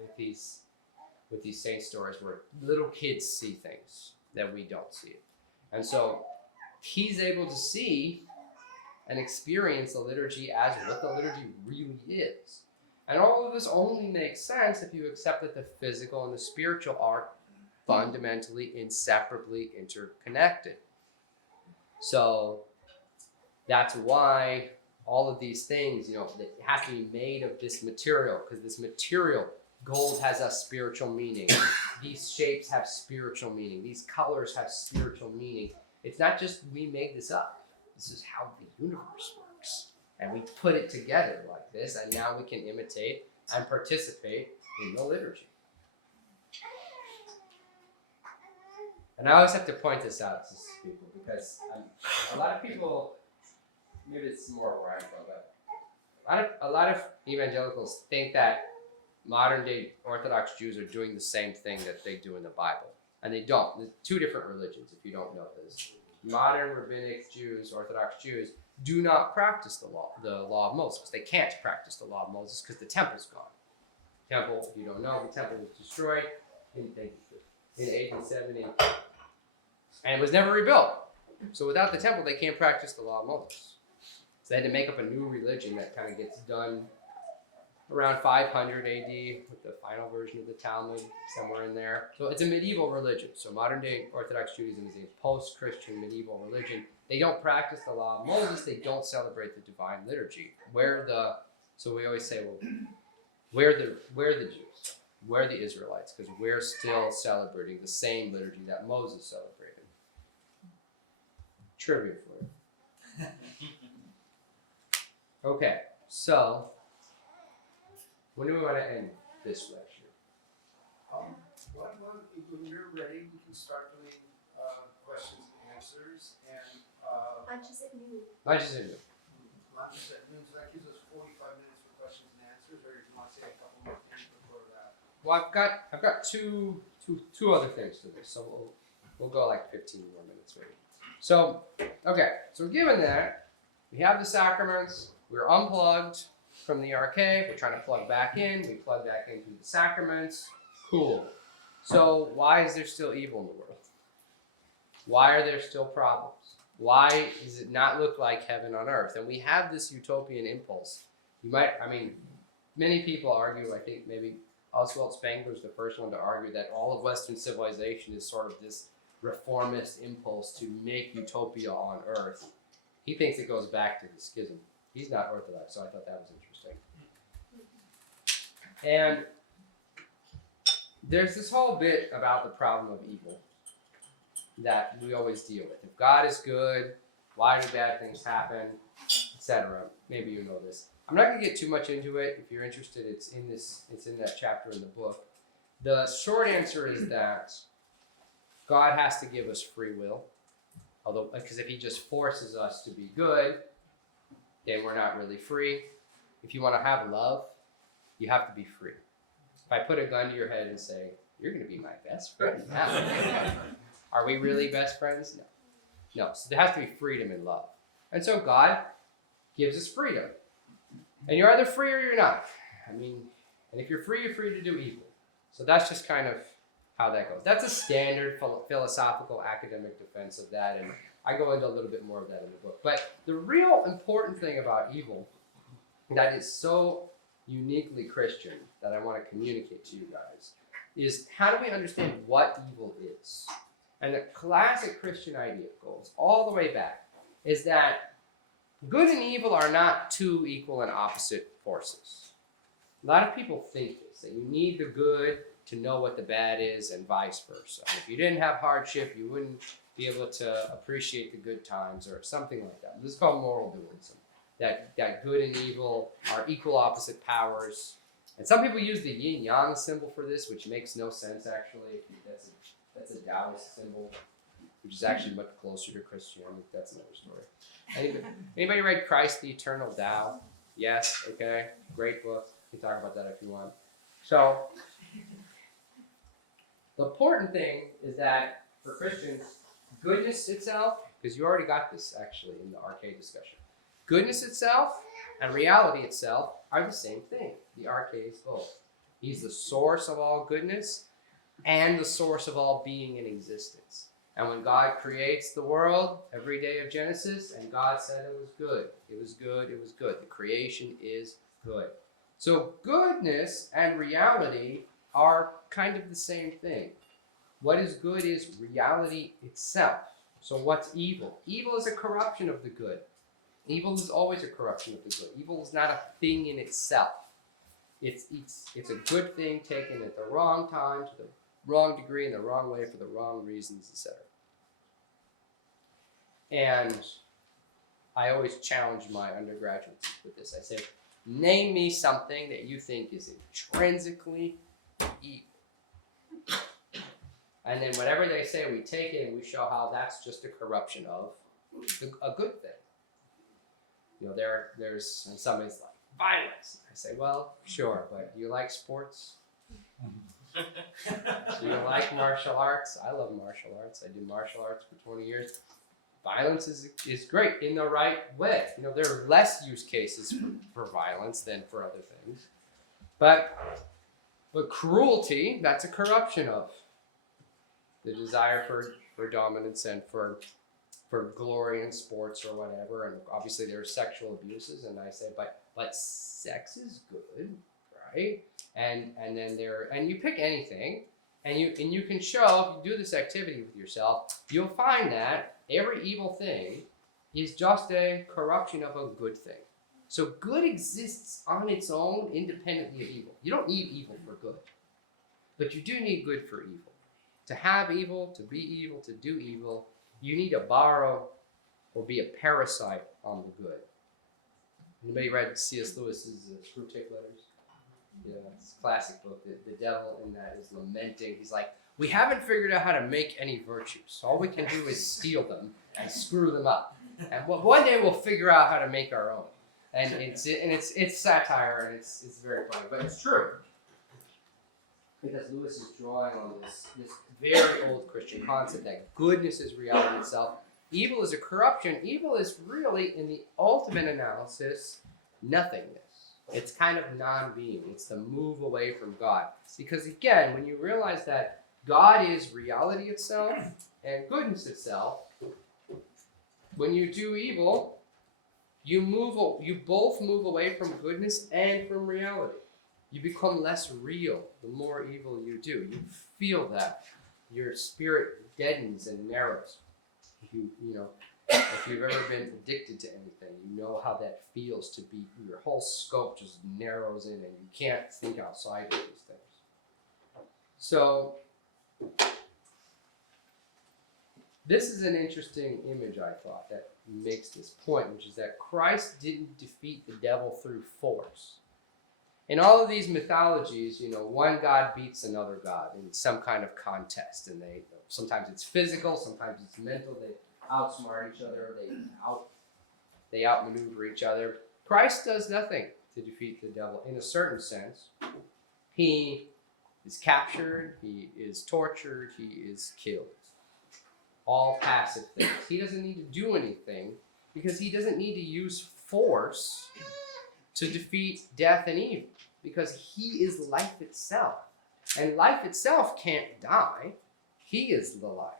with these saint stories where little kids see things that we don't see it, and so he's able to see and experience the liturgy as what the liturgy really is. And all of this only makes sense if you accept that the physical and the spiritual are fundamentally, inseparably interconnected. So That's why all of these things, it has to be made of this material, because this material, gold has a spiritual meaning. These shapes have spiritual meaning. These colors have spiritual meaning. It's not just we made this up. This is how the universe works. And we put it together like this, and now we can imitate and participate in the liturgy. And I always have to point this out to people, because a lot of people, maybe it's more where I go, but a lot of evangelicals think that modern day Orthodox Jews are doing the same thing that they do in the Bible. And they don't. There's two different religions, if you don't know this. Modern rabbinic Jews, Orthodox Jews, do not practice the law of Moses. They can't practice the law of Moses because the temple's gone. Temple, if you don't know, the temple was destroyed in AD 70. And it was never rebuilt. So without the temple, they can't practice the law of Moses. So they had to make up a new religion that kind of gets done around 500 AD with the final version of the Talmud, somewhere in there. So it's a medieval religion. So modern day Orthodox Judaism is a post-Christian medieval religion. They don't practice the law of Moses. They don't celebrate the divine liturgy. So we always say, well, we're the Jews. We're the Israelites, because we're still celebrating the same liturgy that Moses celebrated. Trivia for you. Okay, so when do we want to end this lecture? When you're ready, we can start doing questions and answers. And Lunch is at noon. Lunch is in. lunch is at noon, so that gives us 45 minutes for questions and answers. Or do you want to say a couple more things before that? Well, I've got two other things to this, so we'll go like 15 more minutes maybe. So, okay, so given that we have the sacraments, we're unplugged from the arcade, we're trying to plug back in, we plug back in through the sacraments, cool. So why is there still evil in the world? Why are there still problems? Why does it not look like heaven on earth? And we have this utopian impulse. Many people argue, I think maybe Oswald Spengler's the first one to argue that all of Western civilization is sort of this reformist impulse to make utopia on earth. He thinks it goes back to the schism. He's not Orthodox, so I thought that was interesting. And there's this whole bit about the problem of evil that we always deal with. If God is good, why do bad things happen, etc. Maybe you know this. I'm not going to get too much into it. If you're interested, it's in that chapter in the book. The short answer is that God has to give us free will. Although, because if he just forces us to be good, then we're not really free. If you want to have love, you have to be free. If I put a gun to your head and say, you're going to be my best friend now. Are we really best friends? No. So there has to be freedom in love. And so God gives us freedom. And you're either free or you're not. And if you're free to do evil. So that's just kind of how that goes. That's a standard philosophical academic defense of that, and I go into a little bit more of that in the book. But the real important thing about evil that is so uniquely Christian that I want to communicate to you guys is how do we understand what evil is? And the classic Christian idea goes all the way back is that good and evil are not two equal and opposite forces. A lot of people think this, that you need the good to know what the bad is and vice versa. And if you didn't have hardship, you wouldn't be able to appreciate the good times or something like that. This is called moral dualism, that good and evil are equal opposite powers. And some people use the yin-yang symbol for this, which makes no sense actually. That's a Taoist symbol, which is actually much closer to Christianity. That's another story. Anybody read Christ the Eternal Tao? Yes? Okay. Great book. You can talk about that if you want. So, the important thing is that for Christians, goodness itself, because you already got this actually in the arcade discussion, goodness itself and reality itself are the same thing. The arcade is both. He's the source of all goodness and the source of all being and existence. And when God creates the world, every day of Genesis, and God said it was good. It was good, it was good. The creation is good. So goodness and reality are kind of the same thing. What is good is reality itself. So what's evil? Evil is a corruption of the good. Evil is always a corruption of the good. Evil is not a thing in itself. It's a good thing taken at the wrong time, to the wrong degree, in the wrong way, for the wrong reasons, etc. And I always challenge my undergraduates with this. I say, name me something that you think is intrinsically evil. And then whatever they say, we take it and we show how that's just a corruption of a good thing. You know, there's and somebody's like, violence. I say, well, sure, but do you like sports? Do you like martial arts? I love martial arts. I did martial arts for 20 years. Violence is great in the right way. You know, there are less use cases for violence than for other things. But cruelty, that's a corruption of the desire for dominance and for glory in sports or whatever. And obviously there are sexual abuses, and I say, but sex is good, right? And then and you pick anything, and you can show, if you do this activity with yourself, you'll find that every evil thing is just a corruption of a good thing. So good exists on its own, independently of evil. You don't need evil for good, but you do need good for evil. To have evil, to be evil, to do evil, you need to borrow or be a parasite on the good. Anybody read C.S. Lewis's Screwtape Letters? Yeah, it's a classic book. The devil in that is lamenting. He's like, we haven't figured out how to make any virtues. All we can do is steal them and screw them up. And one day we'll figure out how to make our own. And it's satire, and it's very funny, but it's true. Because Lewis is drawing on this very old Christian concept that goodness is reality itself. Evil is a corruption. Evil is really, in the ultimate analysis, nothingness. It's kind of non-being. It's the move away from God. Because again, when you realize that God is reality itself and goodness itself, when you do evil, you both move away from goodness and from reality. You become less real the more evil you do. You feel that. Your spirit deadens and narrows. If you've ever been addicted to anything, you know how that feels to be, your whole scope just narrows in and you can't think outside of these things. So, this is an interesting image, I thought, that makes this point, which is that Christ didn't defeat the devil through force. In all of these mythologies, one god beats another god in some kind of contest, and sometimes it's physical, sometimes it's mental. They outsmart each other, they outmaneuver each other. Christ does nothing to defeat the devil in a certain sense. He is captured, he is tortured, he is killed. All passive things. He doesn't need to do anything because he doesn't need to use force to defeat death and evil, because he is life itself. And life itself can't die. He is the life.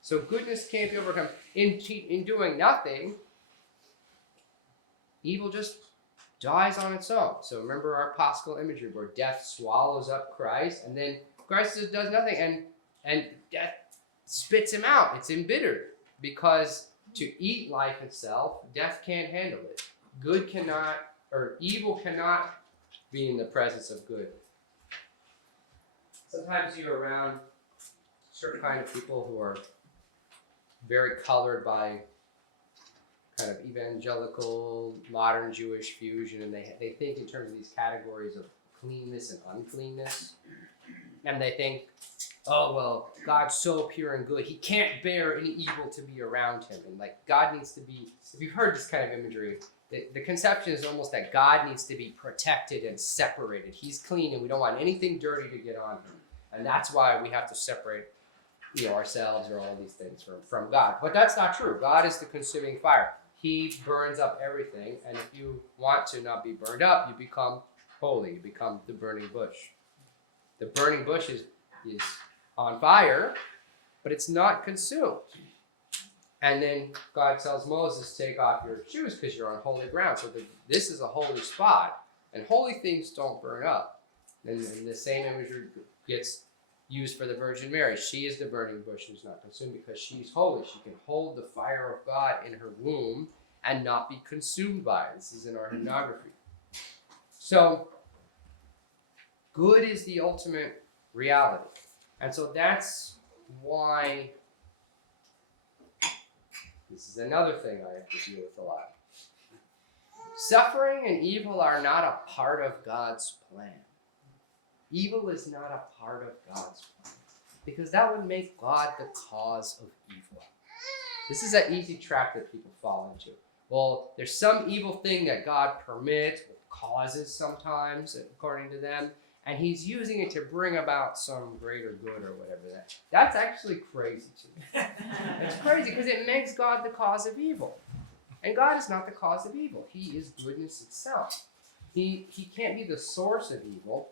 So goodness can't be overcome. In doing nothing, evil just dies on its own. So remember our Paschal imagery where death swallows up Christ, and then Christ just does nothing, and death spits him out. It's embittered, because to eat life itself, death can't handle it. Evil cannot be in the presence of good. Sometimes you're around certain kind of people who are very colored by kind of evangelical, modern Jewish fusion, and they think in terms of these categories of cleanness and uncleanness. And they think, oh, well, God's so pure and good, he can't bear any evil to be around him. And God needs to be, if you've heard this kind of imagery, the conception is almost that God needs to be protected and separated. He's clean and we don't want anything dirty to get on him. And that's why we have to separate ourselves or all these things from God. But that's not true. God is the consuming fire. He burns up everything. And if you want to not be burned up, you become holy. You become the burning bush. The burning bush is on fire, but it's not consumed. And then God tells Moses, take off your shoes because you're on holy ground. So this is a holy spot. And holy things don't burn up. And the same imagery gets used for the Virgin Mary. She is the burning bush who's not consumed because she's holy. She can hold the fire of God in her womb and not be consumed by it. This is in our hymnography. So, good is the ultimate reality. And so that's why this is another thing I have to deal with a lot. Suffering and evil are not a part of God's plan. Evil is not a part of God's plan, because that would make God the cause of evil. This is an easy trap that people fall into. Well, there's some evil thing that God permits or causes sometimes, according to them, and he's using it to bring about some greater good or whatever. That's actually crazy to me. It's crazy because it makes God the cause of evil. And God is not the cause of evil. He is goodness itself. He can't be the source of evil.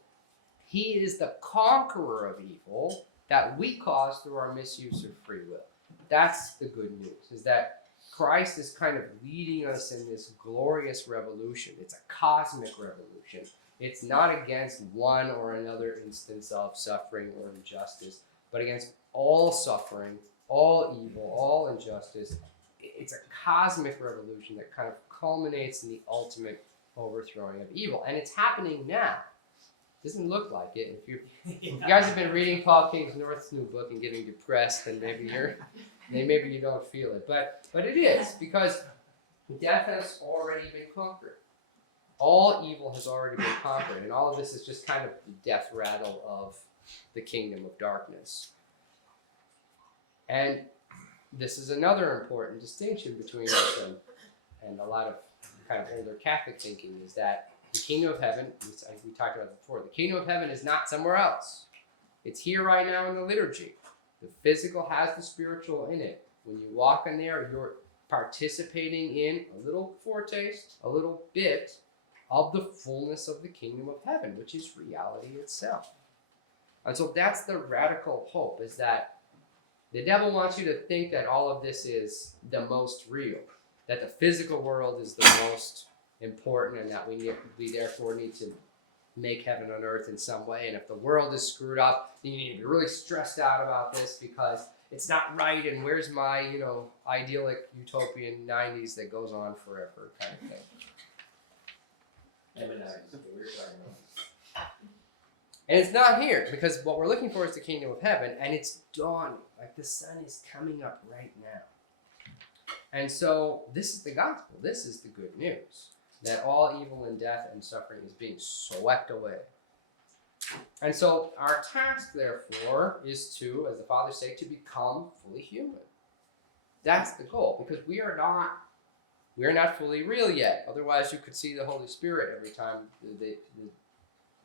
He is the conqueror of evil that we cause through our misuse of free will. That's the good news, is that Christ is kind of leading us in this glorious revolution. It's a cosmic revolution. It's not against one or another instance of suffering or injustice, but against all suffering, all evil, all injustice. It's a cosmic revolution that kind of culminates in the ultimate overthrowing of evil. And it's happening now. It doesn't look like it. If you guys have been reading Paul King's North's new book and getting depressed, then maybe you don't feel it. But it is, because death has already been conquered. All evil has already been conquered. And all of this is just kind of the death rattle of the kingdom of darkness. And this is another important distinction between us and a lot of kind of older Catholic thinking, is that the kingdom of heaven, we talked about it before, the kingdom of heaven is not somewhere else. It's here right now in the liturgy. The physical has the spiritual in it. When you walk in there, you're participating in a little foretaste, a little bit of the fullness of the kingdom of heaven, which is reality itself. And so that's the radical hope, is that the devil wants you to think that all of this is the most real, that the physical world is the most important, and that we therefore need to make heaven on earth in some way. And if the world is screwed up, then you need to be really stressed out about this because it's not right, and where's my, idyllic utopian 90s that goes on forever kind of thing. And it's not here, because what we're looking for is the kingdom of heaven, and it's dawning. Like the sun is coming up right now. And so this is the gospel. This is the good news, that all evil and death and suffering is being swept away. And so our task, therefore, is to, as the fathers say, to become fully human. That's the goal, because we are not fully real yet. Otherwise, you could see the Holy Spirit every time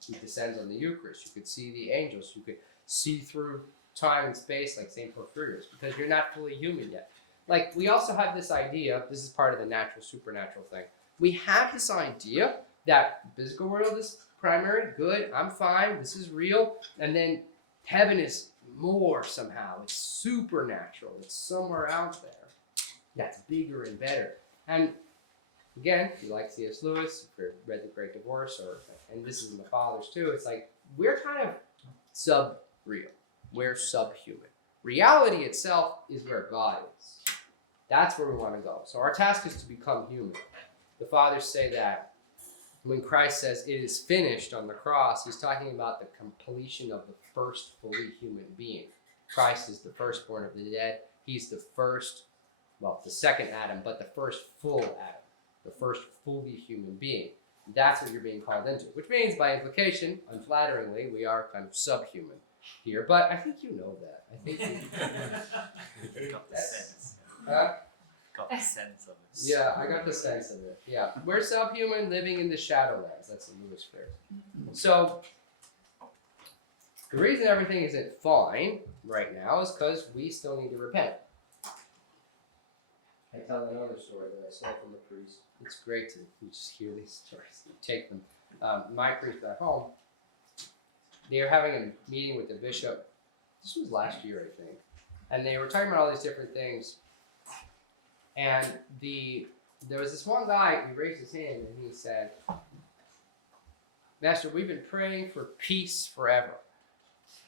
He descends on the Eucharist. You could see the angels. You could see through time and space like St. Porphyrius, because you're not fully human yet. Like, we also have this idea, this is part of the natural, supernatural thing. We have this idea that the physical world is primary, good, I'm fine, this is real, and then heaven is more somehow. It's supernatural. It's somewhere out there that's bigger and better. And again, if you like C.S. Lewis, if you've read The Great Divorce, and this is in the Fathers too, it's like we're kind of sub-real. We're subhuman. Reality itself is where God is. That's where we want to go. So our task is to become human. The Fathers say that when Christ says it is finished on the cross, he's talking about the completion of the first fully human being. Christ is the firstborn of the dead. He's the first, the second Adam, but the first full Adam, the first fully human being. That's what you're being called into, which means by implication, unflatteringly, we are kind of subhuman here. But I think you know that. I think you got the sense. Got the sense of it. Yeah, I got the sense of it. Yeah, we're subhuman living in the shadowlands. That's the Lewis phrase. So the reason everything isn't fine right now is because we still need to repent. I tell another story that I stole from a priest. It's great to just hear these stories and take them. My priest back home, they were having a meeting with the bishop. This was last year, I think. And they were talking about all these different things. And there was this one guy, he raised his hand and he said, "Master, we've been praying for peace forever."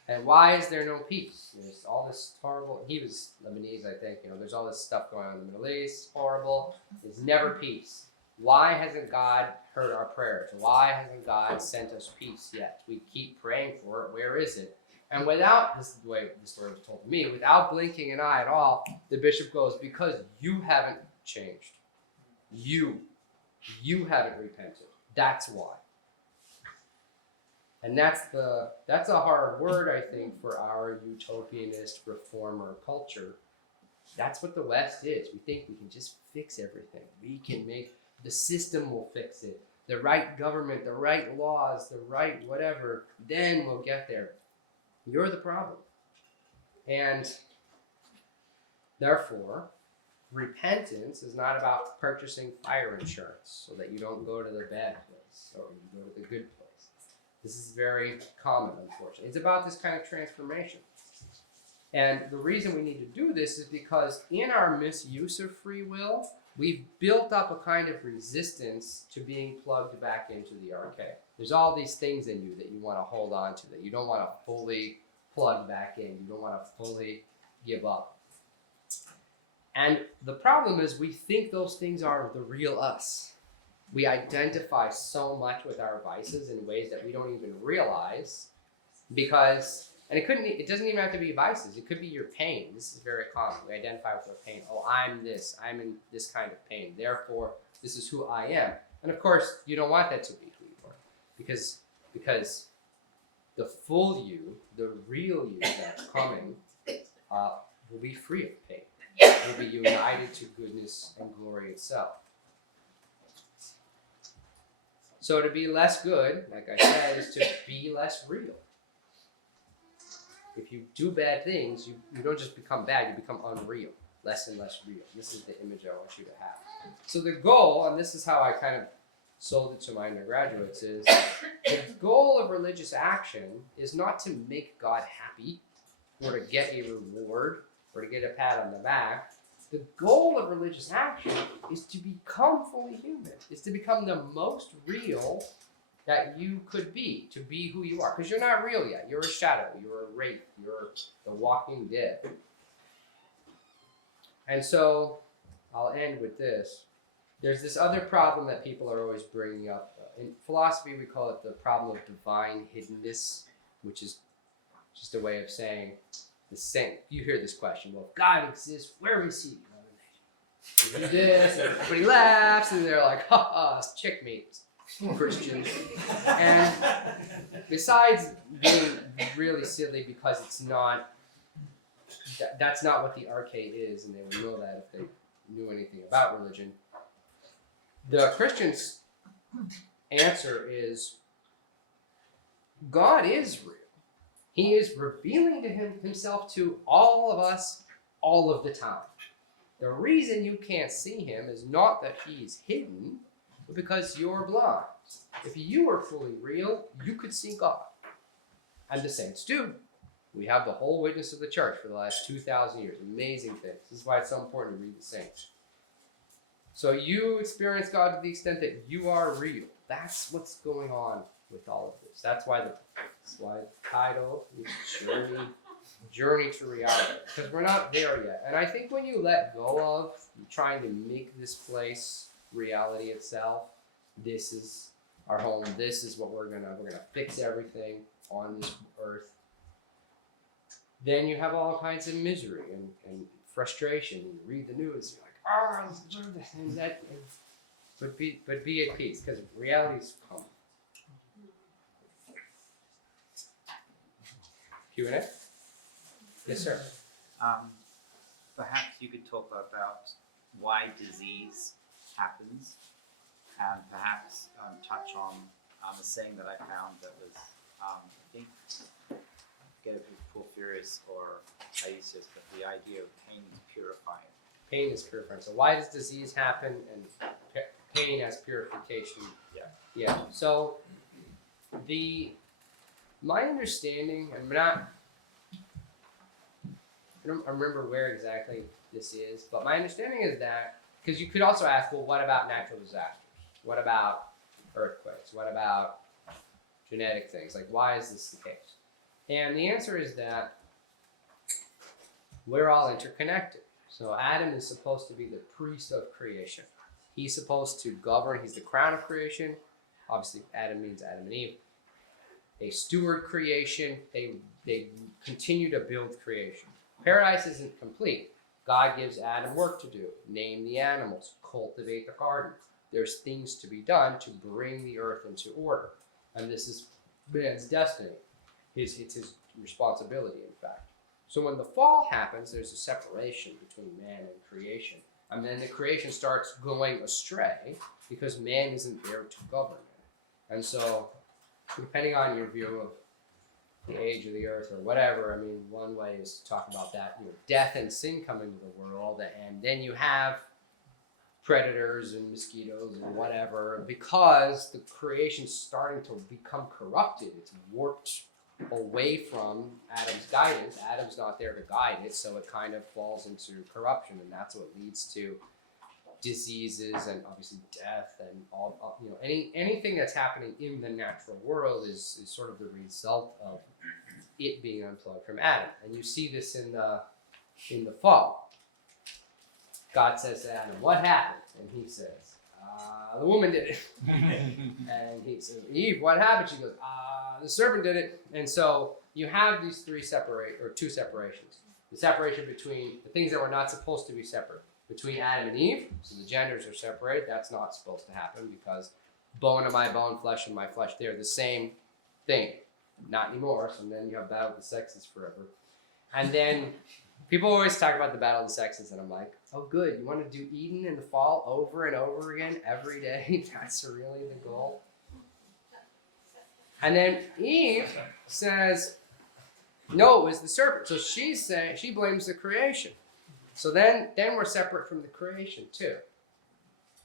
And why is there no peace? There's all this horrible, he was Lebanese, I think, there's all this stuff going on in the Middle East, horrible. There's never peace. Why hasn't God heard our prayers? Why hasn't God sent us peace yet? We keep praying for it. Where is it? And without, this is the way the story was told to me, without blinking an eye at all, the bishop goes, because you haven't changed. You haven't repented. That's why. And that's a hard word, I think, for our utopianist reformer culture. That's what the West is. We think we can just fix everything. We can make, the system will fix it. The right government, the right laws, the right whatever, then we'll get there. You're the problem. And therefore, repentance is not about purchasing fire insurance so that you don't go to the bad place or you go to the good place. This is very common, unfortunately. It's about this kind of transformation. And the reason we need to do this is because in our misuse of free will, we've built up a kind of resistance to being plugged back into the arche. There's all these things in you that you want to hold on to, that you don't want to fully plug back in. You don't want to fully give up. And the problem is we think those things are the real us. We identify so much with our vices in ways that we don't even realize because, and it doesn't even have to be vices. It could be your pain. This is very common. We identify with our pain. Oh, I'm this. I'm in this kind of pain. Therefore, this is who I am. And of course, you don't want that to be who you are because the full you, the real you that's coming, will be free of pain. Will be united to goodness and glory itself. So to be less good, like I said, is to be less real. If you do bad things, you don't just become bad, you become unreal, less and less real. This is the image I want you to have. So the goal, and this is how I kind of sold it to my undergraduates, is the goal of religious action is not to make God happy or to get a reward or to get a pat on the back. The goal of religious action is to become fully human. Is to become the most real that you could be, to be who you are. Because you're not real yet. You're a shadow. You're a wraith. You're the walking dead. And so, I'll end with this. There's this other problem that people are always bringing up. In philosophy, we call it the problem of divine hiddenness, which is just a way of saying the same. You hear this question, well, if God exists, where is he? You do this, and everybody laughs, and they're like, ha ha, checkmate, Christians. And besides being really silly because it's not, that's not what the arche is, and they would know that if they knew anything about religion. The Christian's answer is, God is real. He is revealing to himself to all of us all of the time. The reason you can't see him is not that he's hidden, but because you're blind. If you were fully real, you could see God. And the saints do. We have the whole witness of the church for the last 2,000 years. Amazing things. This is why it's so important to read the saints. So you experience God to the extent that you are real. That's what's going on with all of this. That's why the title is Journey to Reality. Because we're not there yet. And I think when you let go of trying to make this place reality itself, this is our home, this is what we're gonna fix everything on this earth, then you have all kinds of misery and frustration. You read the news, you're like, and that, but be at peace, because reality's coming. Q&A? Yes, sir. Perhaps you could talk about why disease happens, and perhaps touch on a saying that I found that was, I think, get it with Porphyrius or Iesius, but the idea of pain is purifying. Pain is purifying. So why does disease happen and pain as purification? Yeah. So my understanding, I don't remember where exactly this is, but my understanding is that, because you could also ask, well, what about natural disasters? What about earthquakes? What about genetic things? Like, why is this the case? And the answer is that we're all interconnected. So Adam is supposed to be the priest of creation. He's supposed to govern. He's the crown of creation. Obviously, Adam means Adam and Eve. They steward creation. They continue to build creation. Paradise isn't complete. God gives Adam work to do. Name the animals. Cultivate the garden. There's things to be done to bring the earth into order. And this is man's destiny. It's his responsibility, in fact. So when the fall happens, there's a separation between man and creation. And then the creation starts going astray because man isn't there to govern it. And so, depending on your view of the age of the earth or whatever, I mean, one way is to talk about that, death and sin come into the world, and then you have predators and mosquitoes and whatever, because the creation's starting to become corrupted. It's warped away from Adam's guidance. Adam's not there to guide it, so it kind of falls into corruption, and that's what leads to diseases and obviously death and all anything that's happening in the natural world is sort of the result of it being unplugged from Adam. And you see this in the fall. God says to Adam, "What happened?" And he says, "The woman did it." And he says, "Eve, what happened?" She goes, "The serpent did it." And so you have these two separations. The separation between the things that were not supposed to be separate. Between Adam and Eve, so the genders are separated. That's not supposed to happen because bone of my bone, flesh of my flesh, they're the same thing. Not anymore, so then you have battle of the sexes forever. And then people always talk about the battle of the sexes, and I'm like, oh good, you want to do Eden in the fall over and over again every day? That's really the goal? And then Eve says, no, it was the serpent. So she blames the creation. So then we're separate from the creation too.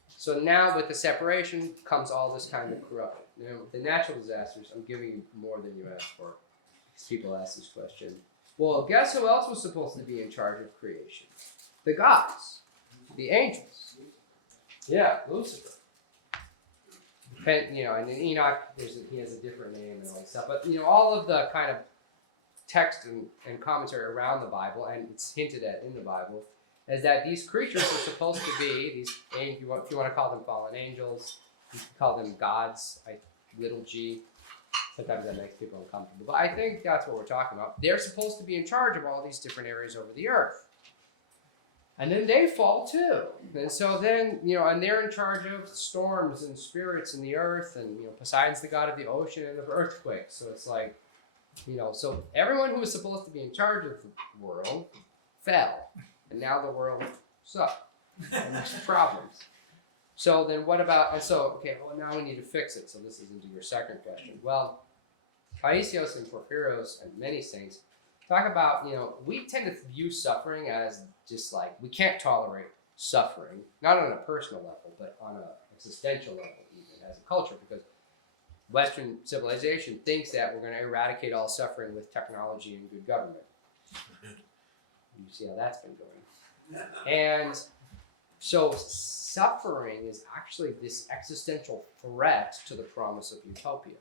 So now with the separation comes all this kind of corruption. The natural disasters, I'm giving you more than you asked for. People ask this question. Well, guess who else was supposed to be in charge of creation? The gods, the angels. Yeah, Lucifer. And then Enoch, he has a different name and all that stuff. But all of the kind of text and commentary around the Bible, and it's hinted at in the Bible, is that these creatures are supposed to be these. If you want to call them fallen angels, you can call them gods. Little g. Sometimes that makes people uncomfortable, but I think that's what we're talking about. They're supposed to be in charge of all these different areas over the earth, and then they fall too. And so then and they're in charge of storms and spirits in the earth, and Poseidon's the god of the ocean and of earthquakes. So it's like. So everyone who was supposed to be in charge of the world fell, and now the world sucks, and there's problems. So then what about, and so, okay, well now we need to fix it. So this is into your second question. Well, Paisios and Porphyrios and many saints talk about, we tend to view suffering as just like, we can't tolerate suffering, not on a personal level, but on an existential level even as a culture, because Western civilization thinks that we're going to eradicate all suffering with technology and good government. You see how that's been going. And so suffering is actually this existential threat to the promise of utopia.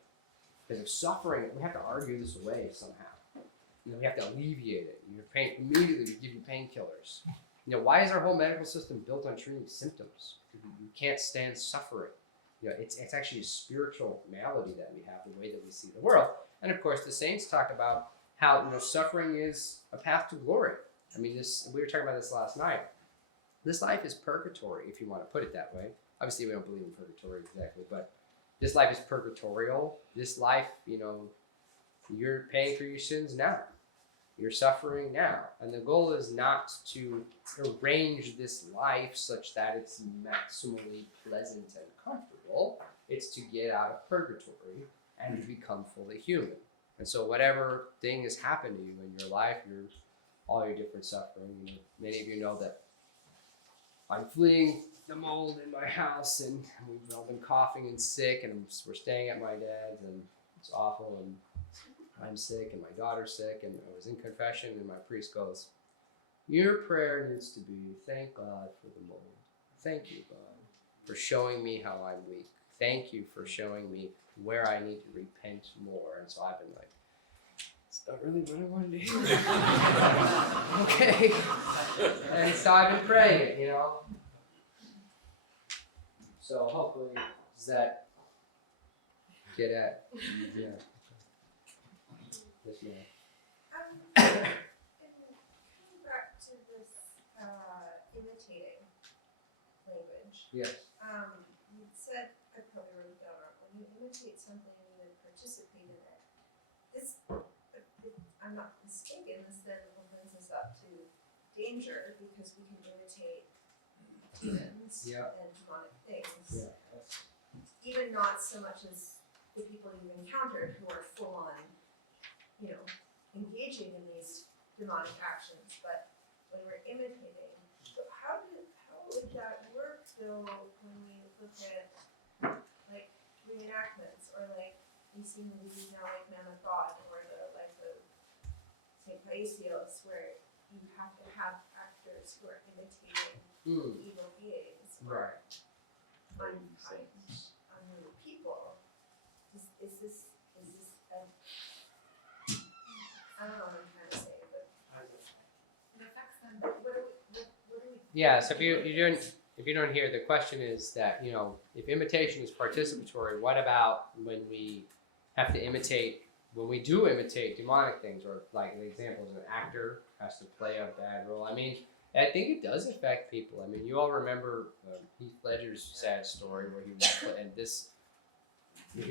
Because of suffering, we have to argue this away somehow. We have to alleviate it. Immediately we give you painkillers. Why is our whole medical system built on treating symptoms? You can't stand suffering. It's actually a spiritual malady that we have, the way that we see the world. And of course, the saints talk about how suffering is a path to glory. I mean, we were talking about this last night. This life is purgatory, if you want to put it that way. Obviously, we don't believe in purgatory exactly, but this life is purgatorial. This life, you're paying for your sins now. You're suffering now. And the goal is not to arrange this life such that it's maximally pleasant and comfortable. It's to get out of purgatory and to become fully human. And so whatever thing has happened to you in your life, all your different suffering, many of you know that I'm fleeing the mold in my house, and we've all been coughing and sick, and we're staying at my dad's, and it's awful, and I'm sick, and my daughter's sick, and I was in confession, and my priest goes, your prayer needs to be, thank God for the mold. Thank you, God, for showing me how I'm weak. Thank you for showing me where I need to repent more. And so I've been like, not really what I wanted to hear. Okay. And so I've been praying it, you know. So hopefully, does that get at? Yeah. Yes, ma'am. Coming back to this imitating language. Yes. You said, I probably wrote it down wrong, when you imitate something and you participate in it, this, if I'm not mistaken, this then opens us up to danger because we can imitate demons Yeah. and demonic things. Yeah. Even not so much as the people you've encountered who are full on, you know, engaging in these demonic actions, but when we're imitating, so how would that work though when we look at like reenactments or like we see movies now like Man of God or the St. Paisios where you have to have actors who are imitating evil beings or unkind, unruly people. Is this a, I don't know what I'm trying to say, but it affects them. What do we Yeah. So if you don't hear, the question is that, you know, if imitation is participatory, what about when we have to imitate? When we do imitate demonic things, or like the example is an actor has to play a bad role. I mean, I think it does affect people. I mean, you all remember Heath Ledger's sad story where he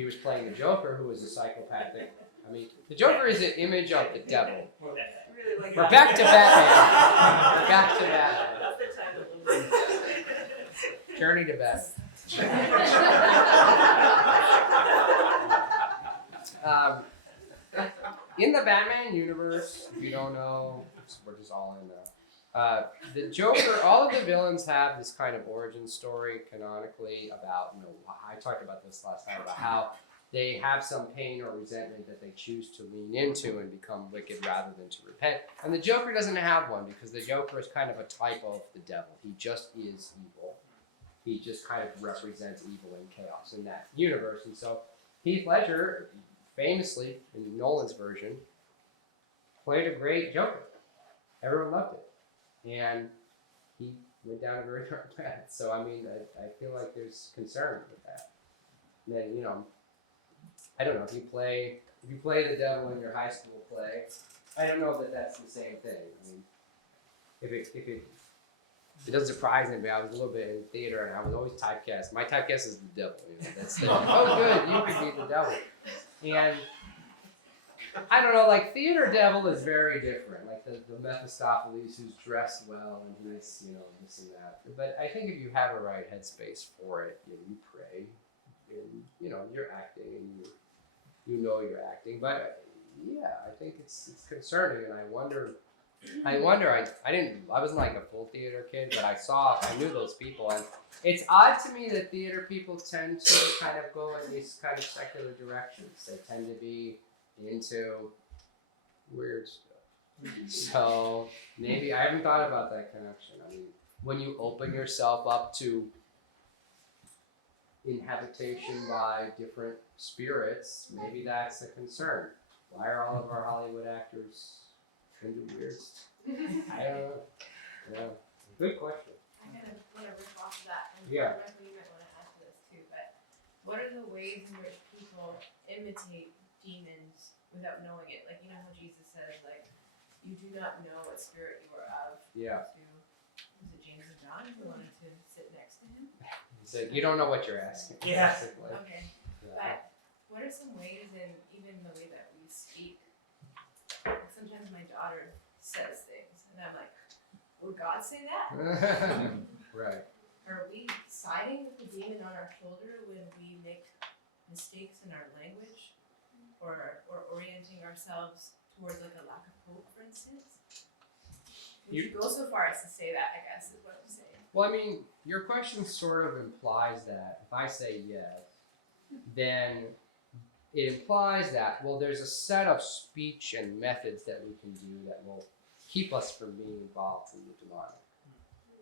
was playing the Joker, who was a psychopathic. I mean, the Joker is an image of the devil. We're back to Batman. We're back to Batman. Journey to Batman. In the Batman universe, if you don't know, we're just all in there. The Joker, all of the villains have this kind of origin story canonically about, you know, I talked about this last time, about how they have some pain or resentment that they choose to lean into and become wicked rather than to repent. And the Joker doesn't have one because the Joker is kind of a type of the devil. He just is evil. He just kind of represents evil and chaos in that universe. And so Heath Ledger, famously, in Nolan's version, played a great Joker. Everyone loved it. And he went down a very dark path. So, I mean, I feel like there's concern with that. And then, you know, I don't know, if you play the devil in your high school play, I don't know that that's the same thing. I mean, if it doesn't surprise anybody, I was a little bit in theater and I was always typecast. My typecast is the devil. You know, that's the, oh good, you could be the devil. And I don't know, like theater devil is very different. Like the Mephistopheles who's dressed well and who's, you know, this and that. But I think if you have a right headspace for it, you pray, and you know, you're acting and you know you're acting. But yeah, I think it's concerning, and I wonder. I wasn't like a full theater kid, but I knew those people, and it's odd to me that theater people tend to kind of go in these kind of secular directions. They tend to be into weird stuff. So maybe I haven't thought about that connection. I mean, when you open yourself up to inhabitation by different spirits, maybe that's a concern. Why are all of our Hollywood actors into weird stuff? I don't know. Yeah. Good question. I kind of want to riff off of that, and Yeah. Michael, you might want to add to this too, but what are the ways in which people imitate demons without knowing it? Like, you know how Jesus says, like, you do not know what spirit you are of. Yeah. Was it James and John who wanted to sit next to him? So you don't know what you're asking. Yeah. Basically. Okay, Yeah. but what are some ways in even the way that we speak? Like sometimes my daughter says things, and I'm like, would God say that? Right. Are we siding with the demon on our shoulder when we make mistakes in our language, or orienting ourselves towards like a lack of hope, for instance? Would you go so far as to say that, I guess, is what I'm saying. Well, I mean, your question sort of implies that if I say yes, then it implies that, well, there's a set of speech and methods that we can do that will keep us from being involved in the demonic.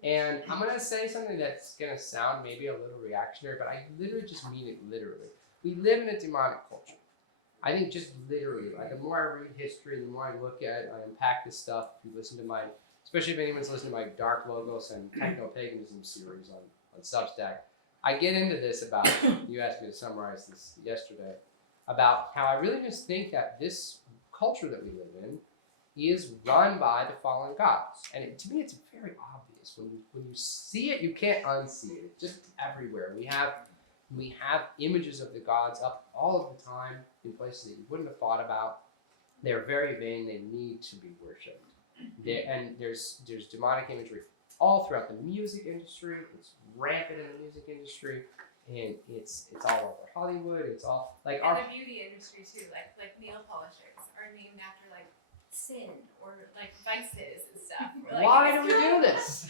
And I'm going to say something that's going to sound maybe a little reactionary, but I literally just mean it literally. We live in a demonic culture. I think just literally, like the more I read history, the more I look at it, I unpack this stuff. If you listen to my, especially if anyone's listening to my Dark Logos and Techno-Paganism series on Substack, I get into this about, you asked me to summarize this yesterday, about how I really just think that this culture that we live in is run by the fallen gods. And to me, it's very obvious. When you see it, you can't unsee it. It's just everywhere. We have images of the gods up all of the time in places that you wouldn't have thought about. They're very vain. They need to be worshipped. And there's demonic imagery all throughout the music industry. It's rampant in the music industry, and it's all over Hollywood. It's all like And the beauty industry too, like nail polishers are named after like sin or like vices and stuff. We're like, why do we do this?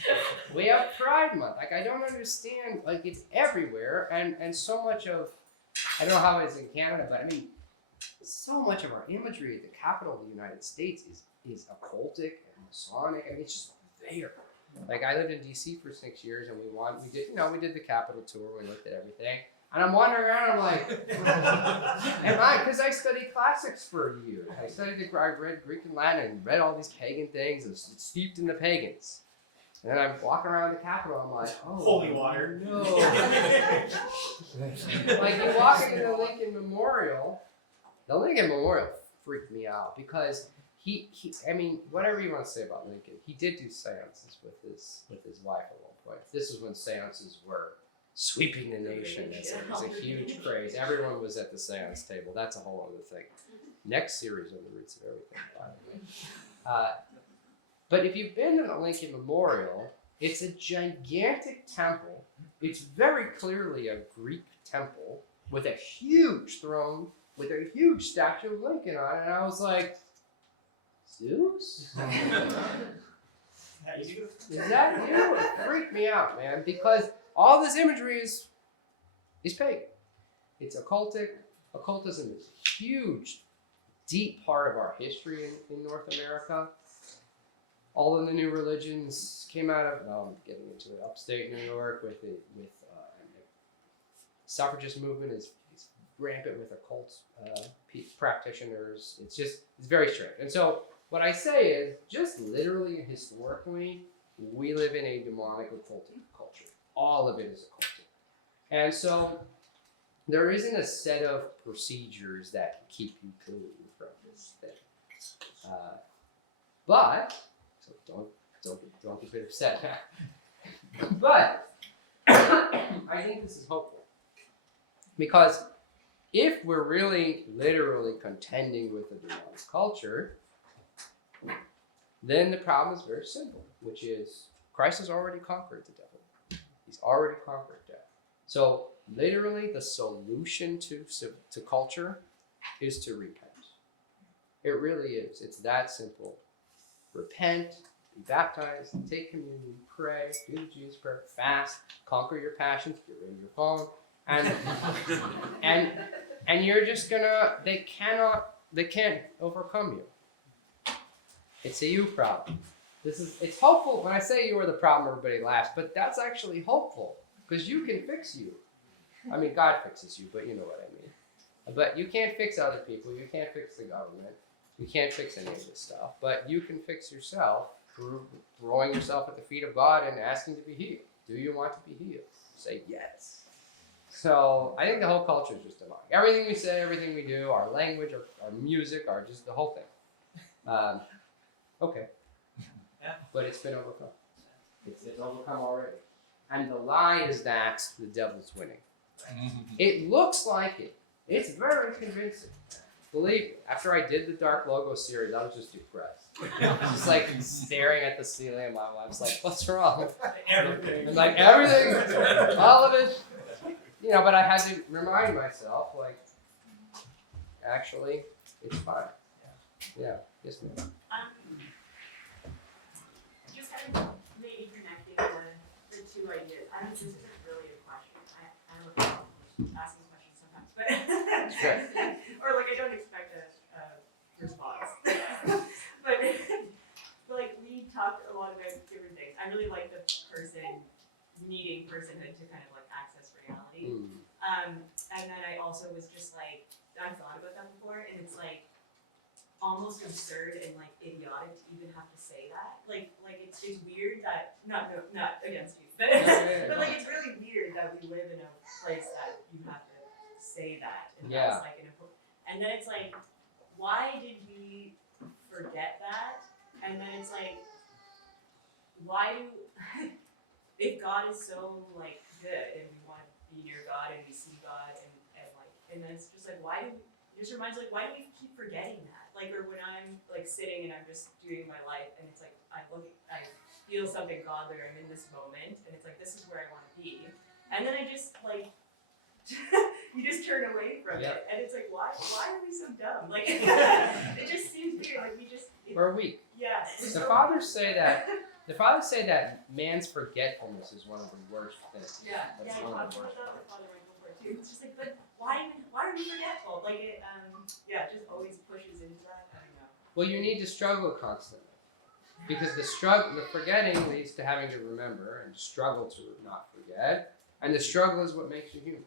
We have Pride Month. Like, I don't understand. Like, it's everywhere, and so much of, I don't know how it is in Canada, but I mean, so much of our imagery at the capital of the United States is occultic and Masonic. I mean, it's just there. Like, I lived in DC for 6 years, and we did the Capitol tour. We looked at everything, and I'm wandering around. I'm like, because I studied classics for years. I read Greek and Latin, and read all these pagan things, and it's steeped in the pagans. And then I'm walking around the Capitol. I'm like, oh, Holy water. No. Like, you walk into the Lincoln Memorial. The Lincoln Memorial freaked me out because he I mean, whatever you want to say about Lincoln, he did do seances with his wife at one point. This was when seances were sweeping the nation. It was a huge craze. Everyone was at the seance table. That's a whole other thing. Next series on the roots of everything, by the way. But if you've been to the Lincoln Memorial, it's a gigantic temple. It's very clearly a Greek temple with a huge throne with a huge statue of Lincoln on it. And I was like, Zeus? Is that you? It freaked me out, man, because all this imagery is pagan. It's occultic. Occultism is a huge, deep part of our history in North America. All of the new religions came out of, I'm getting into it, upstate New York with the suffragist movement is rampant with occult practitioners. It's very strange. And so what I say is, just literally and historically, we live in a demonic occultic culture. All of it is occultic. And so there isn't a set of procedures that keep you clean from this thing. So don't get a bit upset. But I think this is hopeful. Because if we're really literally contending with the demonic culture, then the problem is very simple, which is Christ has already conquered the devil. He's already conquered death. So literally the solution to culture is to repent. It really is. It's that simple. Repent, be baptized, take communion, pray, do the Jesus prayer, fast, conquer your passions, get rid of your phone, and you're just gonna, they can't overcome you. It's a you problem. It's hopeful. When I say you are the problem, everybody laughs, but that's actually hopeful, because you can fix you. I mean, God fixes you, but you know what I mean. But you can't fix other people, you can't fix the government, you can't fix any of this stuff, but you can fix yourself through throwing yourself at the feet of God and asking to be healed. Do you want to be healed? Say yes. So I think the whole culture is just demonic. Everything we say, everything we do, our language, our music, just the whole thing. Okay. Yeah. But it's been overcome. It's overcome already. And the lie is that the devil's winning. It looks like it. It's very convincing. Believe me, after I did the Dark Logo series, I was just depressed. Just like staring at the ceiling, and my wife's like, "What's wrong?" Everything. And like everything, all of it. You know, but I had to remind myself, like, actually, it's fine. Yeah. Yes, ma'am. Just kind of maybe connecting the two ideas. I mean, this isn't really a question. I don't know if I'm asking questions sometimes, but Sure. or like I don't expect a response. but like we talked a lot about different things. I really like the needing personhood to kind of like access reality. And then I also was just like I've thought about that before, and it's like almost absurd and like idiotic to even have to say that. Like it's weird that not against you, but but like it's really weird that we live in a place that you have to say that, and that's like and then it's like, why did we forget that? And then it's like, why do if God is so like good and we want to be near God and we see God and then it's just like, why do it just reminds like, why do we keep forgetting that? Like, or when I'm like sitting and I'm just doing my life and it's like I feel something godly, or I'm in this moment and it's like, this is where I want to be, and then I just like you just turn away from it, and it's like, why are we so dumb? Like it just seems weird. Like We're weak. Yeah. The fathers say that man's forgetfulness is one of the worst things. Yeah, That's yeah, one I of the talked worst. about that with Father Michael before too. It's just like, but why are we forgetful? Like it, it just always pushes into that. I don't know. Well, you need to struggle constantly, because the forgetting leads to having to remember, and struggle to not forget, and the struggle is what makes you human.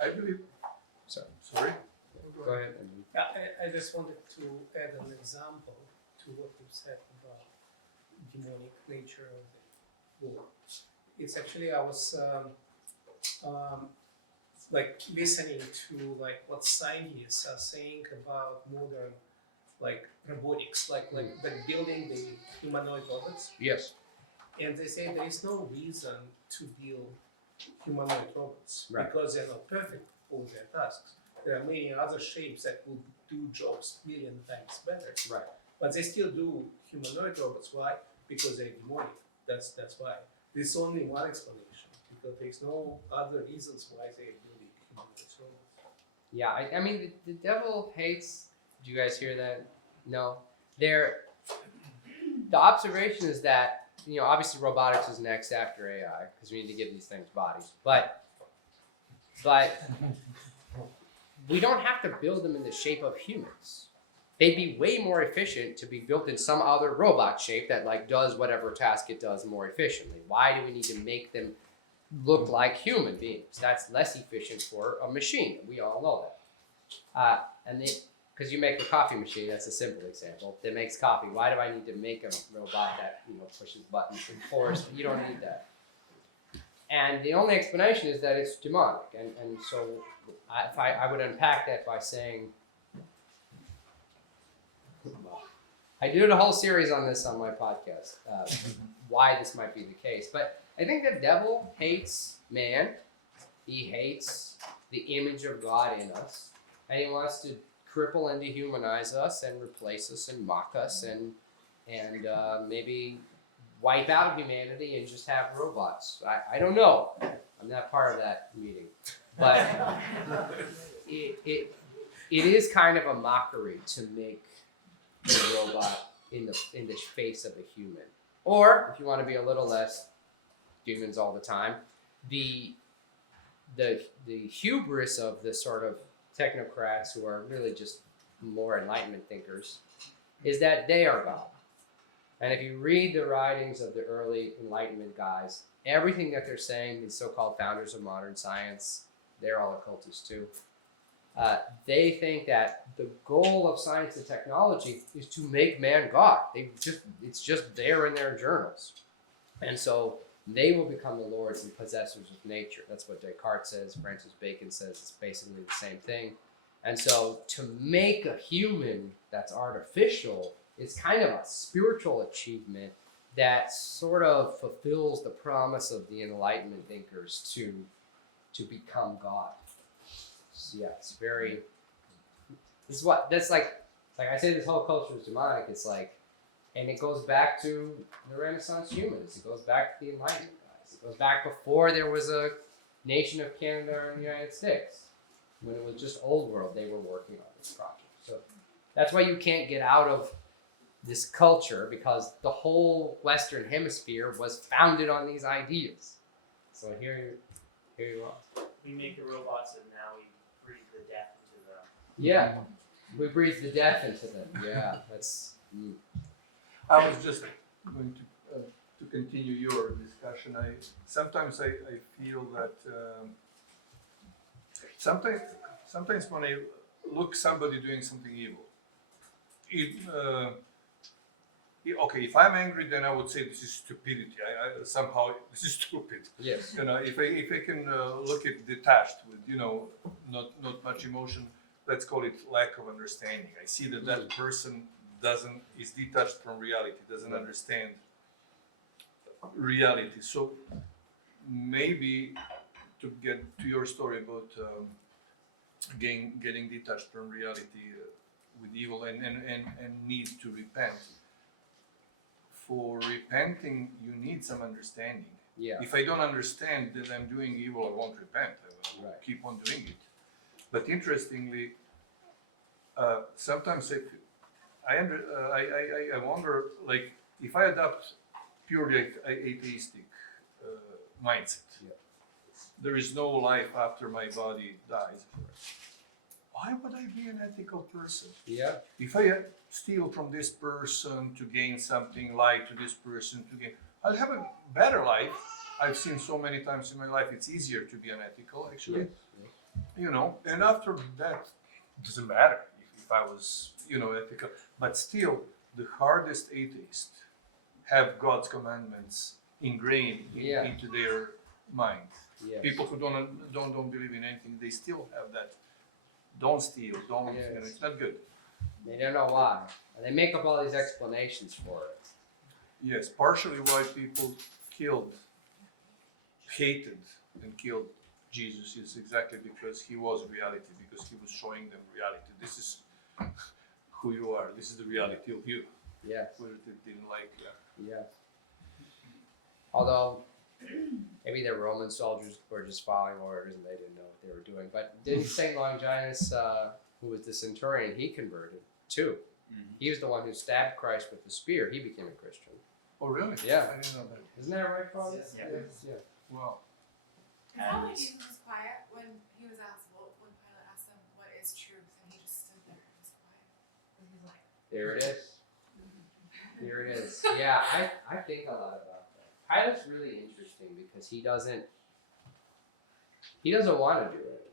I believe. So, Sorry. go ahead. I just wanted to add an example to what you said about demonic nature of the war. It's actually, I was like listening to like what scientists are saying about modern like robotics, like building the humanoid robots. Yes. And they say there is no reason to build humanoid robots, Right. because they're not perfect for their tasks. There are many other shapes that will do jobs million times better. Right. But they still do humanoid robots. Why? Because they're demonic. That's why. There's only one explanation, because there's no other reasons why they're building humanoid robots. Yeah, I mean, the devil hates. Did you guys hear that? No. The observation is that, obviously robotics is next after AI, because we need to give these things bodies. But we don't have to build them in the shape of humans. They'd be way more efficient to be built in some other robot shape that like does whatever task it does more efficiently. Why do we need to make them look like human beings? That's less efficient for a machine. We all know that. Because you make a coffee machine, that's a simple example, that makes coffee. Why do I need to make a robot that pushes buttons and pours? You don't need that. And the only explanation is that it's demonic. And so I would unpack that by saying, I did a whole series on this on my podcast, why this might be the case. But I think the devil hates man. He hates the image of God in us. And he wants to cripple and dehumanize us and replace us and mock us and maybe wipe out humanity and just have robots. I don't know. I'm not part of that meeting. But it is kind of a mockery to make the robot in the face of a human. Or, if you want to be a little less humans all the time, the hubris of the sort of technocrats who are really just more Enlightenment thinkers is that they are God. And if you read the writings of the early Enlightenment guys, everything that they're saying, these so-called founders of modern science, they're all occultists too. They think that the goal of science and technology is to make man God. It's just there in their journals. And so they will become the lords and possessors of nature. That's what Descartes says, Francis Bacon says, it's basically the same thing. And so to make a human that's artificial is kind of a spiritual achievement that sort of fulfills the promise of the Enlightenment thinkers to become God. So yeah, it's very. That's like I say, this whole culture is demonic. It's like, and it goes back to the Renaissance humans. It goes back to the Enlightenment guys. It goes back before there was a nation of Canada and the United States. When it was just old world, they were working on this project. So that's why you can't get out of this culture, because the whole Western Hemisphere was founded on these ideas. So here you are. We make the robots and now we breathe the death into them. Yeah, we breathe the death into them. Yeah, that's. I was just going to to continue your discussion, sometimes I feel that sometimes when I look somebody doing something evil, okay, if I'm angry, then I would say this is stupidity. I somehow this is stupid. Yes. You know, if I can look at detached with not much emotion, let's call it lack of understanding. I see that person is detached from reality, doesn't understand reality. So maybe to get to your story about getting detached from reality with evil and need to repent. For repenting, you need some understanding. Yeah. If I don't understand that I'm doing evil, I won't repent. I will Right. keep on doing it. But interestingly, sometimes I wonder, like, if I adopt purely atheistic mindset, there is no life after my body dies. Why would I be an ethical person? Yeah. If I steal from this person to gain something, lie to this person to gain, I'll have a better life. I've seen so many times in my life it's easier to be unethical, actually. Yes. You know, and after that, it doesn't matter if I was, ethical. But still, the hardest atheists have God's commandments ingrained into their mind. Yes. People who don't believe in anything, they still have that. Don't steal. Don't. Yes. It's not good. They don't know why. And they make up all these explanations for it. Yes, partially why people hated and killed Jesus is exactly because he was reality, because he was showing them reality. This is who you are. This is the reality of you. Yes. Who they didn't like. Yes. Although maybe the Roman soldiers were just following orders and they didn't know what they were doing. But didn't St. Longinus, who was the centurion, he converted too? Mhm. He was the one who stabbed Christ with the spear. He became a Christian. Oh, really? Yeah. I didn't know that. Isn't that right, Father? Yeah. Yeah. Wow. Is that why Jesus was quiet when he was asked, when Pilate asked him what is truth, and he just stood there and was quiet? And he's like, There it is. Here it is. Yeah, I think a lot about that. Pilate's really interesting because he doesn't want to do it.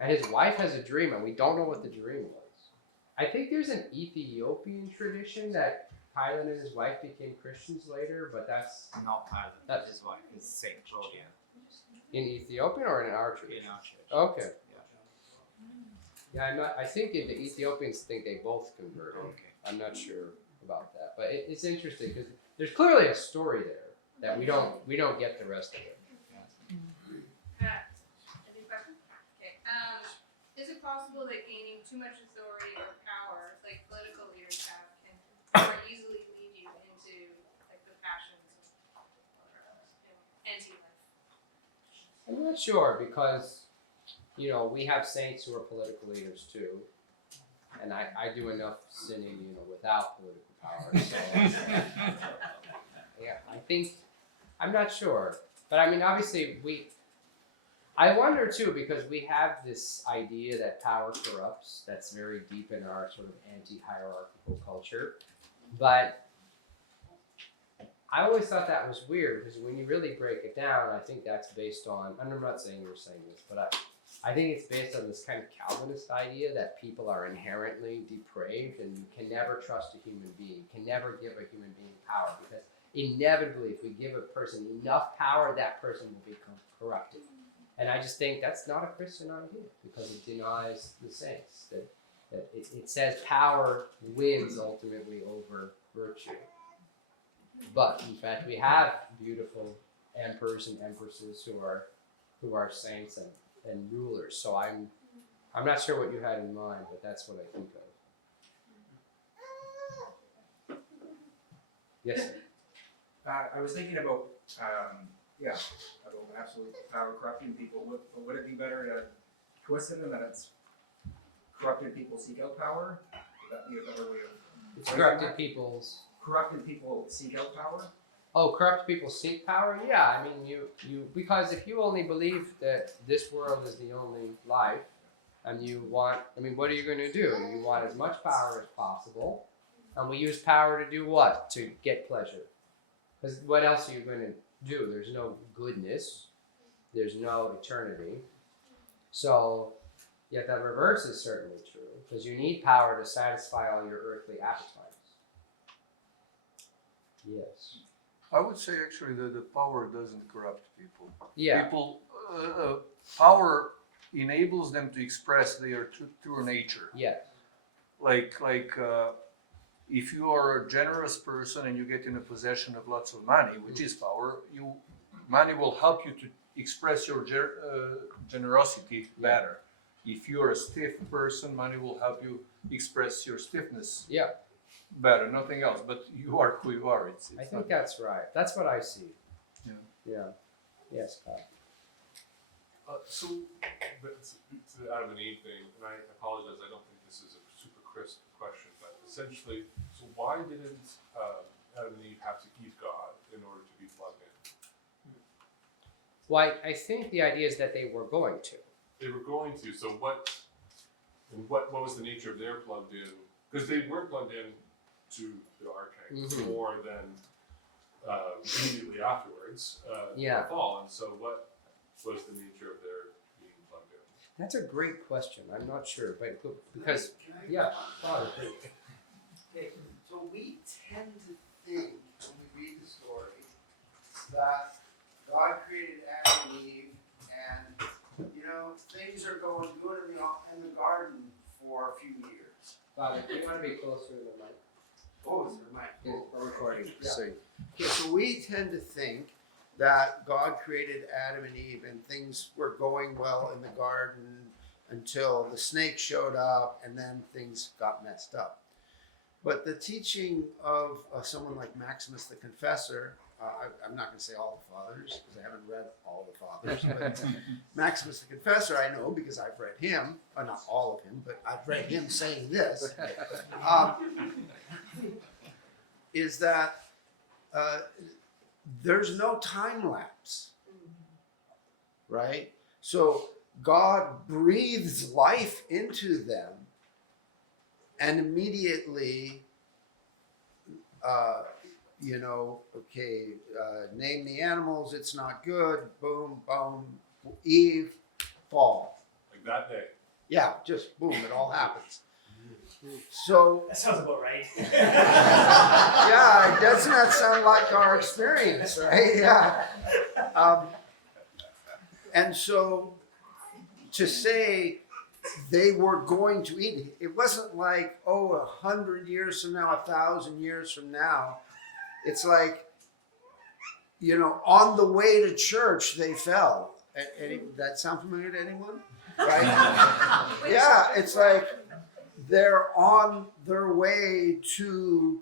And his wife has a dream and we don't know what the dream was. I think there's an Ethiopian tradition that Pilate and his wife became Christians later, but that's Not Pilate, That's- his wife is Saint Claudia in Ethiopian or in our tradition? in our church. Okay. Yeah. I think the Ethiopians think they both converted. Okay. I'm not sure about that, but it's interesting because there's clearly a story there that we don't get the rest of it. Any question? Okay. Is it possible that gaining too much authority or power, like political leaders have, can more easily lead you into like the passions of anti-life? I'm not sure because we have saints who are political leaders too, and I do enough sinning without political power. So yeah, I'm not sure, but I mean obviously I wonder too because we have this idea that power corrupts that's very deep in our sort of anti-hierarchical culture, but I always thought that was weird because when you really break it down, I think that's based on, and I'm not saying you're saying this, but I think it's based on this kind of Calvinist idea that people are inherently depraved and you can never trust a human being, can never give a human being power because inevitably if we give a person enough power, that person will become corrupted. And I just think that's not a Christian idea because it denies the saints, that it says power wins ultimately over virtue. But in fact, we have beautiful emperors and empresses who are saints and rulers. So I'm not sure what you had in mind, but that's what I think of. Yes. Sir. I was thinking about about absolute power corrupting people. Would it be better to twist it in that it's corrupted people seek out power? Would that be a better way of It's corrupted people's. corrupted people seek out power? Oh, corrupt people seek power? Yeah, I mean, you because if you only believe that this world is the only life, and you want, I mean, what are you going to do? You want as much power as possible, and we use power to do what? To get pleasure. Because what else are you going to do? There's no goodness. There's no eternity. So, yet the reverse is certainly true, because you need power to satisfy all your earthly appetites. Yes. I would say actually that the power doesn't corrupt people. Yeah. People, power enables them to express their true nature. Yes. Like if you are a generous person and you get in a possession of lots of money, which is power, money will help you to express your generosity better. If you're a stiff person, money will help you express your stiffness better, nothing else. But you are who you are. It's I think that's right. That's what I see. Yeah. Yeah. Yes, Kyle. But to the Adam and Eve thing, and I apologize, I don't think this is a super crisp question, but essentially, so why didn't Adam and Eve have to eat God in order to be plugged in? Well, I think the idea is that they were going to. They were going to, so what was the nature of their plugged in? Because they were plugged in to the archetype more than immediately afterwards, the fall, and so what was the nature of their being plugged in? That's a great question. I'm not sure, but because Father. Okay, so we tend to think when we read the story that God created Adam and Eve, and things are going good in the garden for a few years. Father, do you want to be closer to the mic? Oh, is there a mic? Yeah, we're recording. Yeah. So, Okay, so we tend to think that God created Adam and Eve and things were going well in the garden until the snake showed up and then things got messed up. But the teaching of someone like Maximus the Confessor, I'm not going to say all the fathers because I haven't read all the fathers, but Maximus the Confessor I know because I've read him, not all of him, but I've read him saying this, is that there's no time lapse, right? So God breathes life into them and immediately, name the animals, it's not good, boom, boom, Eve, fall. Like that day. Yeah, just boom, it all happens. So, That sounds about right. yeah, doesn't that sound like our experience, right? Yeah. And so to say they were going to eat, it wasn't like, 100 years from now, 1,000 years from now. It's like, on the way to church, they fell. That sound familiar to anyone? Right? Yeah, it's like they're on their way to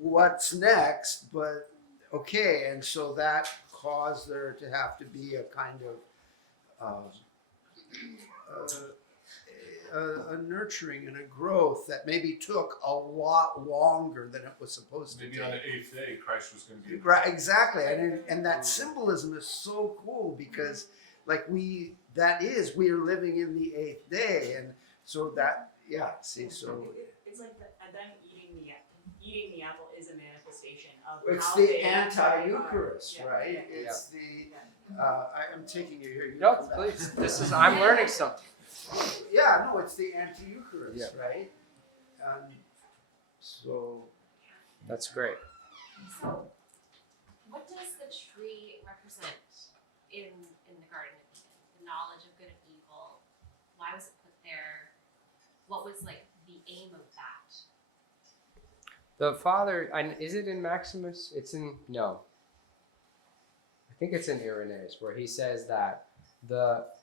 what's next, but okay, and so that caused there to have to be a kind of a nurturing and a growth that maybe took a lot longer than it was supposed to Maybe take. on the 8th day, Christ was going to be. Right, exactly, and that symbolism is so cool because, we are living in the 8th day, and so that so It's like them eating the apple is a manifestation of it's how the they anti-Eucharist, are. right? Yeah. It's I'm taking you here. You no, come back. please. I'm learning something. Yeah, no, it's the anti-Eucharist, right? So That's great. So, what does the tree represent in the Garden of Eden? The knowledge of good and evil. Why was it put there? What was the aim of that? The Father, is it in Maximus? No. I think it's in Irenaeus where he says that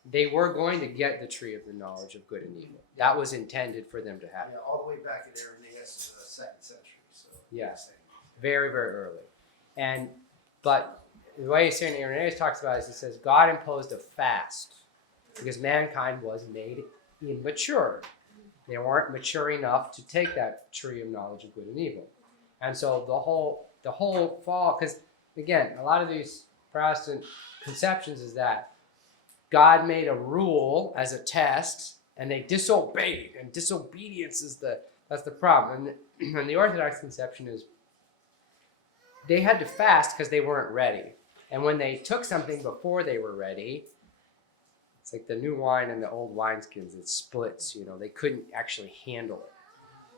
they were going to get the tree of the knowledge of good and evil. That was intended for them to have. yeah, all the way back at Irenaeus in the 2nd century. So Yes. Very, very early. But the way St. Irenaeus talks about it is he says God imposed a fast because mankind was made immature. They weren't mature enough to take that tree of knowledge of good and evil. And so the whole fall, because again, a lot of these Protestant conceptions is that God made a rule as a test and they disobeyed, and disobedience is that's the problem. And the Orthodox conception is they had to fast because they weren't ready. And when they took something before they were ready, it's like the new wine and the old wineskins, it splits, they couldn't actually handle it.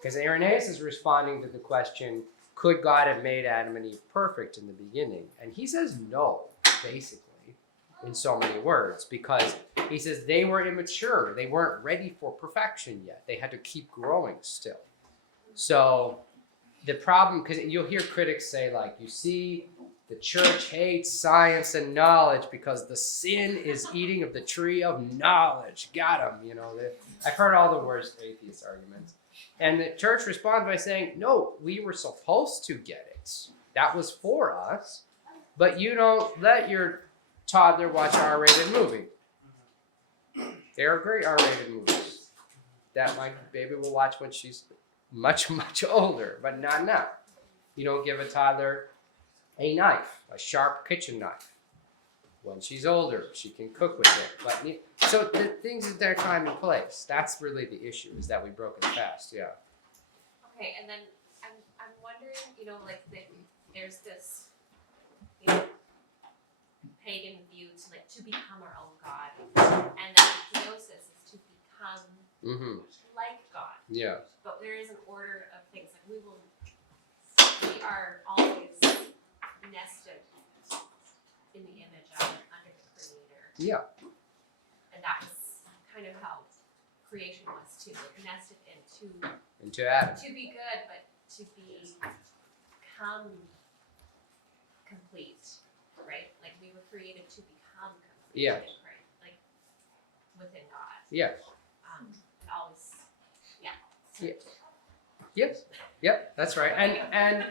Because Irenaeus is responding to the question, could God have made Adam and Eve perfect in the beginning? And he says no, basically, in so many words, because he says they were immature. They weren't ready for perfection yet. They had to keep growing still. So the problem, because you'll hear critics say, like, you see, the church hates science and knowledge because the sin is eating of the tree of knowledge. Got them, I've heard all the worst atheist arguments. And the church responds by saying, no, we were supposed to get it. That was for us. But you don't let your toddler watch an R-rated movie. There are great R-rated movies that my baby will watch when she's much, much older, but not now. You don't give a toddler a knife, a sharp kitchen knife. When she's older, she can cook with it. But so the things at their time and place. That's really the issue, is that we broke it fast. Yeah. Okay, and then I'm wondering, there's this pagan view to become our own God, and that theosis is to become like God. Yeah. But there is an order of things. Like we are always nested in the image of under the Creator. Yeah. And that was kind of how creation was too. Like nested into Adam. to be good, but to become complete, right? Like we were created to become complete Yeah. in Christ, like within God. Yeah. And always, yeah. Yeah. Yes. Yep. That's right. And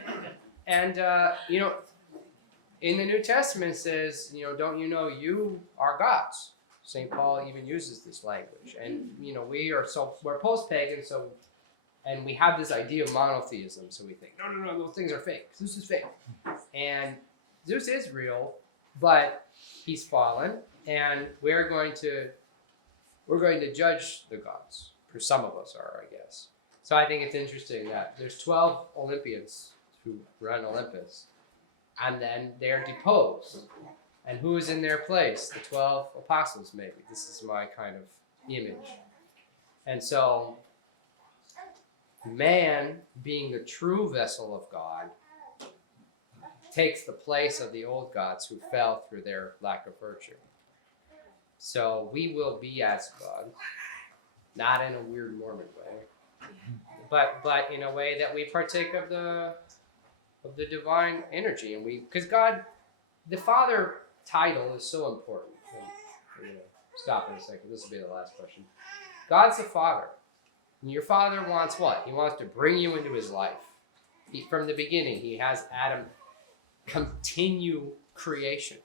in the New Testament it says, don't you know you are gods? St. Paul even uses this language. And, we're post-pagan, and we have this idea of monotheism. So we think, no, those things are fake. Zeus is fake. And Zeus is real, but he's fallen. And we're going to judge the gods. For some of us are, I guess. So I think it's interesting that there's 12 Olympians who run Olympus. And then they're deposed. And who is in their place? The 12 apostles, maybe. This is my kind of image. And so, man, being the true vessel of God, takes the place of the old gods who fell through their lack of virtue. So we will be as God, not in a weird Mormon way, but in a way that we partake of the divine energy, and because God, the Father title is so important. Stop in a second. This will be the last question. God's the Father. And your Father wants what? He wants to bring you into his life. From the beginning, he has Adam continue creation.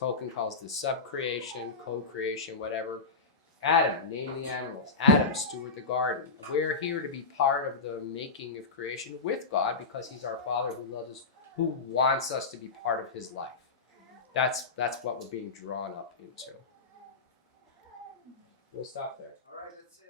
Tolkien calls this sub-creation, co-creation, whatever. Adam, name the animals. Adam, steward the garden. We're here to be part of the making of creation with God because he's our Father who loves us, who wants us to be part of his life. That's what we're being drawn up into. We'll stop there. All right, that's it.